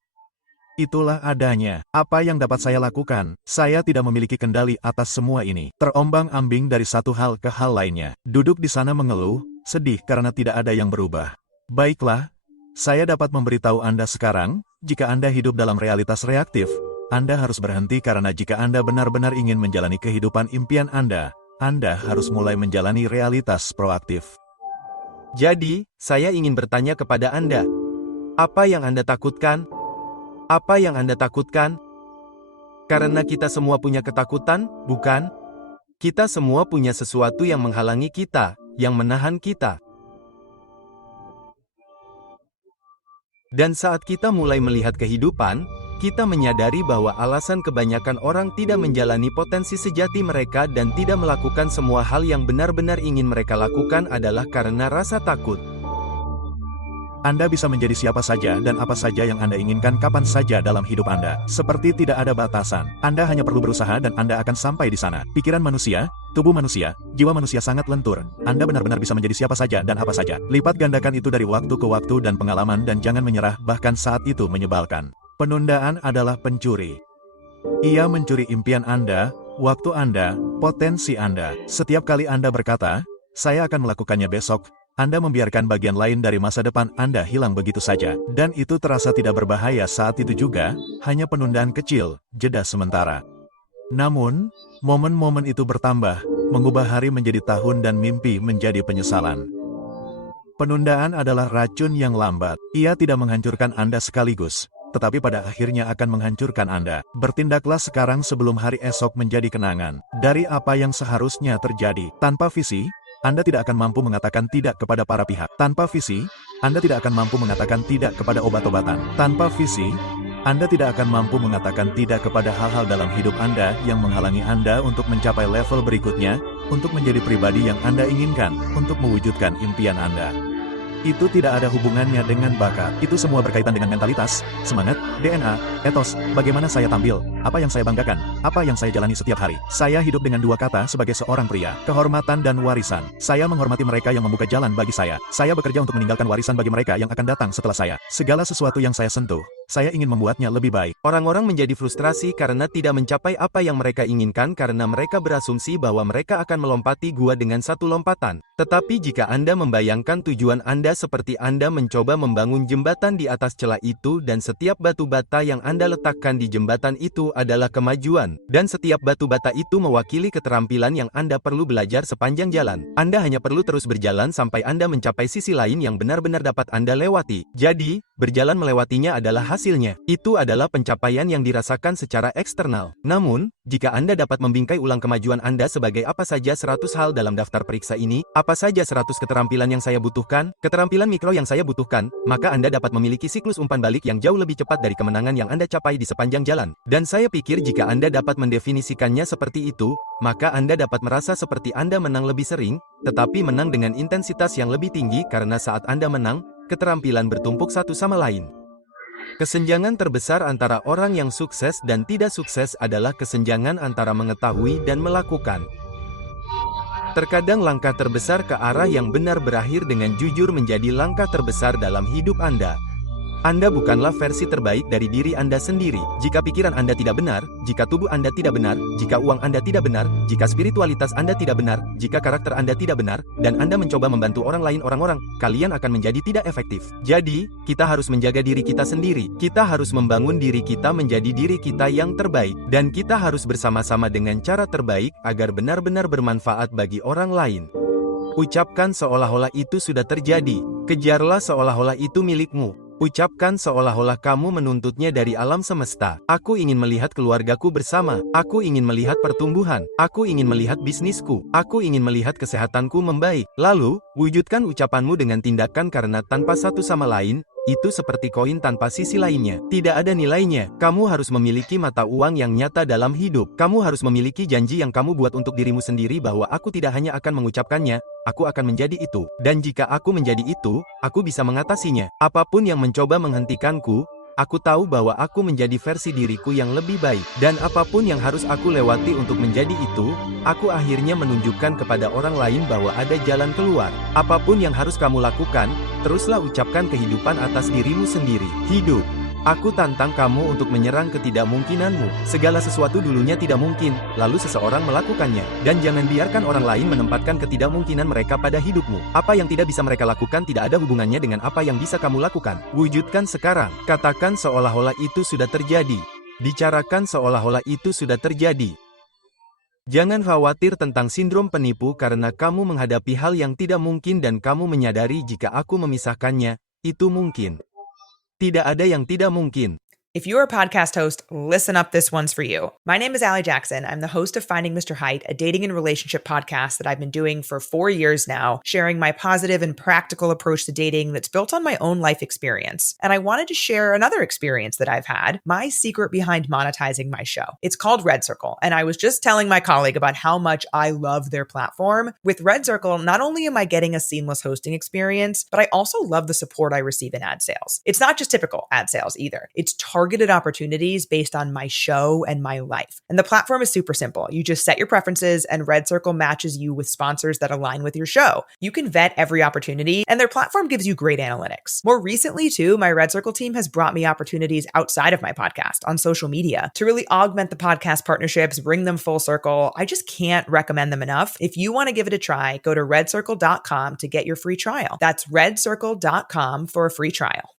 Itulah adanya. Apa yang dapat saya lakukan? Saya tidak memiliki kendali atas semua ini. Terombang-ambing dari satu hal ke hal lainnya. Duduk di sana mengeluh, sedih karena tidak ada yang berubah. Baiklah, saya dapat memberitahu Anda sekarang, jika Anda hidup dalam realitas reaktif, Anda harus berhenti karena jika Anda benar-benar ingin menjalani kehidupan impian Anda harus mulai menjalani realitas proaktif. Jadi, saya ingin bertanya kepada Anda. Apa yang Anda takutkan? Apa yang Anda takutkan? Karena kita semua punya ketakutan, bukan? Kita semua punya sesuatu yang menghalangi kita, yang menahan kita. Dan saat kita mulai melihat kehidupan, kita menyadari bahwa alasan kebanyakan orang tidak menjalani potensi sejati mereka dan tidak melakukan semua hal yang benar-benar ingin mereka lakukan adalah karena rasa takut. Anda bisa menjadi siapa saja dan apa saja yang Anda inginkan kapan saja dalam hidup Anda. Seperti tidak ada batasan. Anda hanya perlu berusaha dan Anda akan sampai di sana. Pikiran manusia, tubuh manusia, jiwa manusia sangat lentur. Anda benar-benar bisa menjadi siapa saja dan apa saja. Lipat gandakan itu dari waktu ke waktu dan pengalaman dan jangan menyerah bahkan saat itu menyebalkan. Penundaan adalah pencuri. Ia mencuri impian Anda, waktu Anda, potensi Anda. Setiap kali Anda berkata, saya akan melakukannya besok, Anda membiarkan bagian lain dari masa depan Anda hilang begitu saja. Dan itu terasa tidak berbahaya saat itu juga, hanya penundaan kecil, jeda sementara. Namun, momen-momen itu bertambah, mengubah hari menjadi tahun dan mimpi menjadi penyesalan. Penundaan adalah racun yang lambat. Ia tidak menghancurkan Anda sekaligus, tetapi pada akhirnya akan menghancurkan Anda. Bertindaklah sekarang sebelum hari esok menjadi kenangan. Dari apa yang seharusnya terjadi. Tanpa visi, Anda tidak akan mampu mengatakan tidak kepada para pihak. Tanpa visi, Anda tidak akan mampu mengatakan tidak kepada obat-obatan. Tanpa visi, Anda tidak akan mampu mengatakan tidak kepada hal-hal dalam hidup Anda yang menghalangi Anda untuk mencapai level berikutnya, untuk menjadi pribadi yang Anda inginkan, untuk mewujudkan impian Anda. Itu tidak ada hubungannya dengan bakat. Itu semua berkaitan dengan mentalitas, semangat, DNA, etos, bagaimana saya tampil, apa yang saya banggakan, apa yang saya jalani setiap hari. Saya hidup dengan dua kata sebagai seorang pria, kehormatan dan warisan. Saya menghormati mereka yang membuka jalan bagi saya. Saya bekerja untuk meninggalkan warisan bagi mereka yang akan datang setelah saya. Segala sesuatu yang saya sentuh, saya ingin membuatnya lebih baik. Orang-orang menjadi frustrasi karena tidak mencapai apa yang mereka inginkan karena mereka berasumsi bahwa mereka akan melompati gua dengan satu lompatan. Tetapi jika Anda membayangkan tujuan Anda seperti Anda mencoba membangun jembatan di atas celah itu dan setiap batu bata yang Anda letakkan di jembatan itu adalah kemajuan, dan setiap batu bata itu mewakili keterampilan yang Anda perlu belajar sepanjang jalan. Anda hanya perlu terus berjalan sampai Anda mencapai sisi lain yang benar-benar dapat Anda lewati. Jadi, berjalan melewatinya adalah hasilnya. Itu adalah pencapaian yang dirasakan secara eksternal. Namun, jika Anda dapat membingkai ulang kemajuan Anda sebagai apa saja 100 hal dalam daftar periksa ini, apa saja 100 keterampilan yang saya butuhkan, keterampilan mikro yang saya butuhkan, maka Anda dapat memiliki siklus umpan balik yang jauh lebih cepat dari kemenangan yang Anda capai di sepanjang jalan. Dan saya pikir jika Anda dapat mendefinisikannya seperti itu, maka Anda dapat merasa seperti Anda menang lebih sering, tetapi menang dengan intensitas yang lebih tinggi karena saat Anda menang, keterampilan bertumpuk satu sama lain. Kesenjangan terbesar antara orang yang sukses dan tidak sukses adalah kesenjangan antara mengetahui dan melakukan. Terkadang langkah terbesar ke arah yang benar berakhir dengan jujur menjadi langkah terbesar dalam hidup Anda. Anda bukanlah versi terbaik dari diri Anda sendiri. Jika pikiran Anda tidak benar, jika tubuh Anda tidak benar, jika uang Anda tidak benar, jika spiritualitas Anda tidak benar, jika karakter Anda tidak benar, dan Anda mencoba membantu orang lain orang-orang, kalian akan menjadi tidak efektif. Jadi, kita harus menjaga diri kita sendiri. Kita harus membangun diri kita menjadi diri kita yang terbaik. Dan kita harus bersama-sama dengan cara terbaik agar benar-benar bermanfaat bagi orang lain. Ucapkan seolah-olah itu sudah terjadi. Kejarlah seolah-olah itu milikmu. Ucapkan seolah-olah kamu menuntutnya dari alam semesta. Aku ingin melihat keluargaku bersama. Aku ingin melihat pertumbuhan. Aku ingin melihat bisnisku. Aku ingin melihat kesehatanku membaik. Lalu, wujudkan ucapanmu dengan tindakan karena tanpa satu sama lain, Itu seperti koin tanpa sisi lainnya. Tidak ada nilainya. Kamu harus memiliki mata uang yang nyata dalam hidup. Kamu harus memiliki janji yang kamu buat untuk dirimu sendiri bahwa aku tidak hanya akan mengucapkannya, aku akan menjadi itu. Dan jika aku menjadi itu, aku bisa mengatasinya. Apapun yang mencoba menghentikanku, aku tahu bahwa aku menjadi versi diriku yang lebih baik. Dan apapun yang harus aku lewati untuk menjadi itu, aku akhirnya menunjukkan kepada orang lain bahwa ada jalan keluar. Apapun yang harus kamu lakukan, teruslah ucapkan kehidupan atas dirimu sendiri. Hidup. Aku tantang kamu untuk menyerang ketidakmungkinanmu. Segala sesuatu dulunya tidak mungkin, lalu seseorang melakukannya. Dan jangan biarkan orang lain menempatkan ketidakmungkinan mereka pada hidupmu. Apa yang tidak bisa mereka lakukan tidak ada hubungannya dengan apa yang bisa kamu lakukan. Wujudkan sekarang. Katakan seolah-olah itu sudah terjadi. Bicarakan seolah-olah itu sudah terjadi. Jangan khawatir tentang sindrom penipu karena kamu menghadapi hal yang tidak mungkin dan kamu menyadari jika aku memisahkannya, itu mungkin. Tidak ada yang tidak mungkin. If you're a podcast host, listen up, this one's for you. My name is Allie Jackson. I'm the host of Finding Mr. Height, a dating and relationship podcast that I've been doing for 4 years now, sharing my positive and practical approach to dating that's built on my own life experience. And I wanted to share another experience that I've had, my secret behind monetizing my show. It's called Red Circle, and I was just telling my colleague about how much I love their platform. With Red Circle, not only am I getting a seamless hosting experience, but I also love the support I receive in ad sales. It's not just typical ad sales either. It's targeted opportunities based on my show and my life. And the platform is super simple. You just set your preferences and Red Circle matches you with sponsors that align with your show. You can vet every opportunity and their platform gives you great analytics. More recently too, my Red Circle team has brought me opportunities outside of my podcast on social media to really augment the podcast partnerships, bring them full circle. I just can't recommend them enough. If you want to give it a try, go to redcircle.com to get your free trial. That's redcircle.com for a free trial.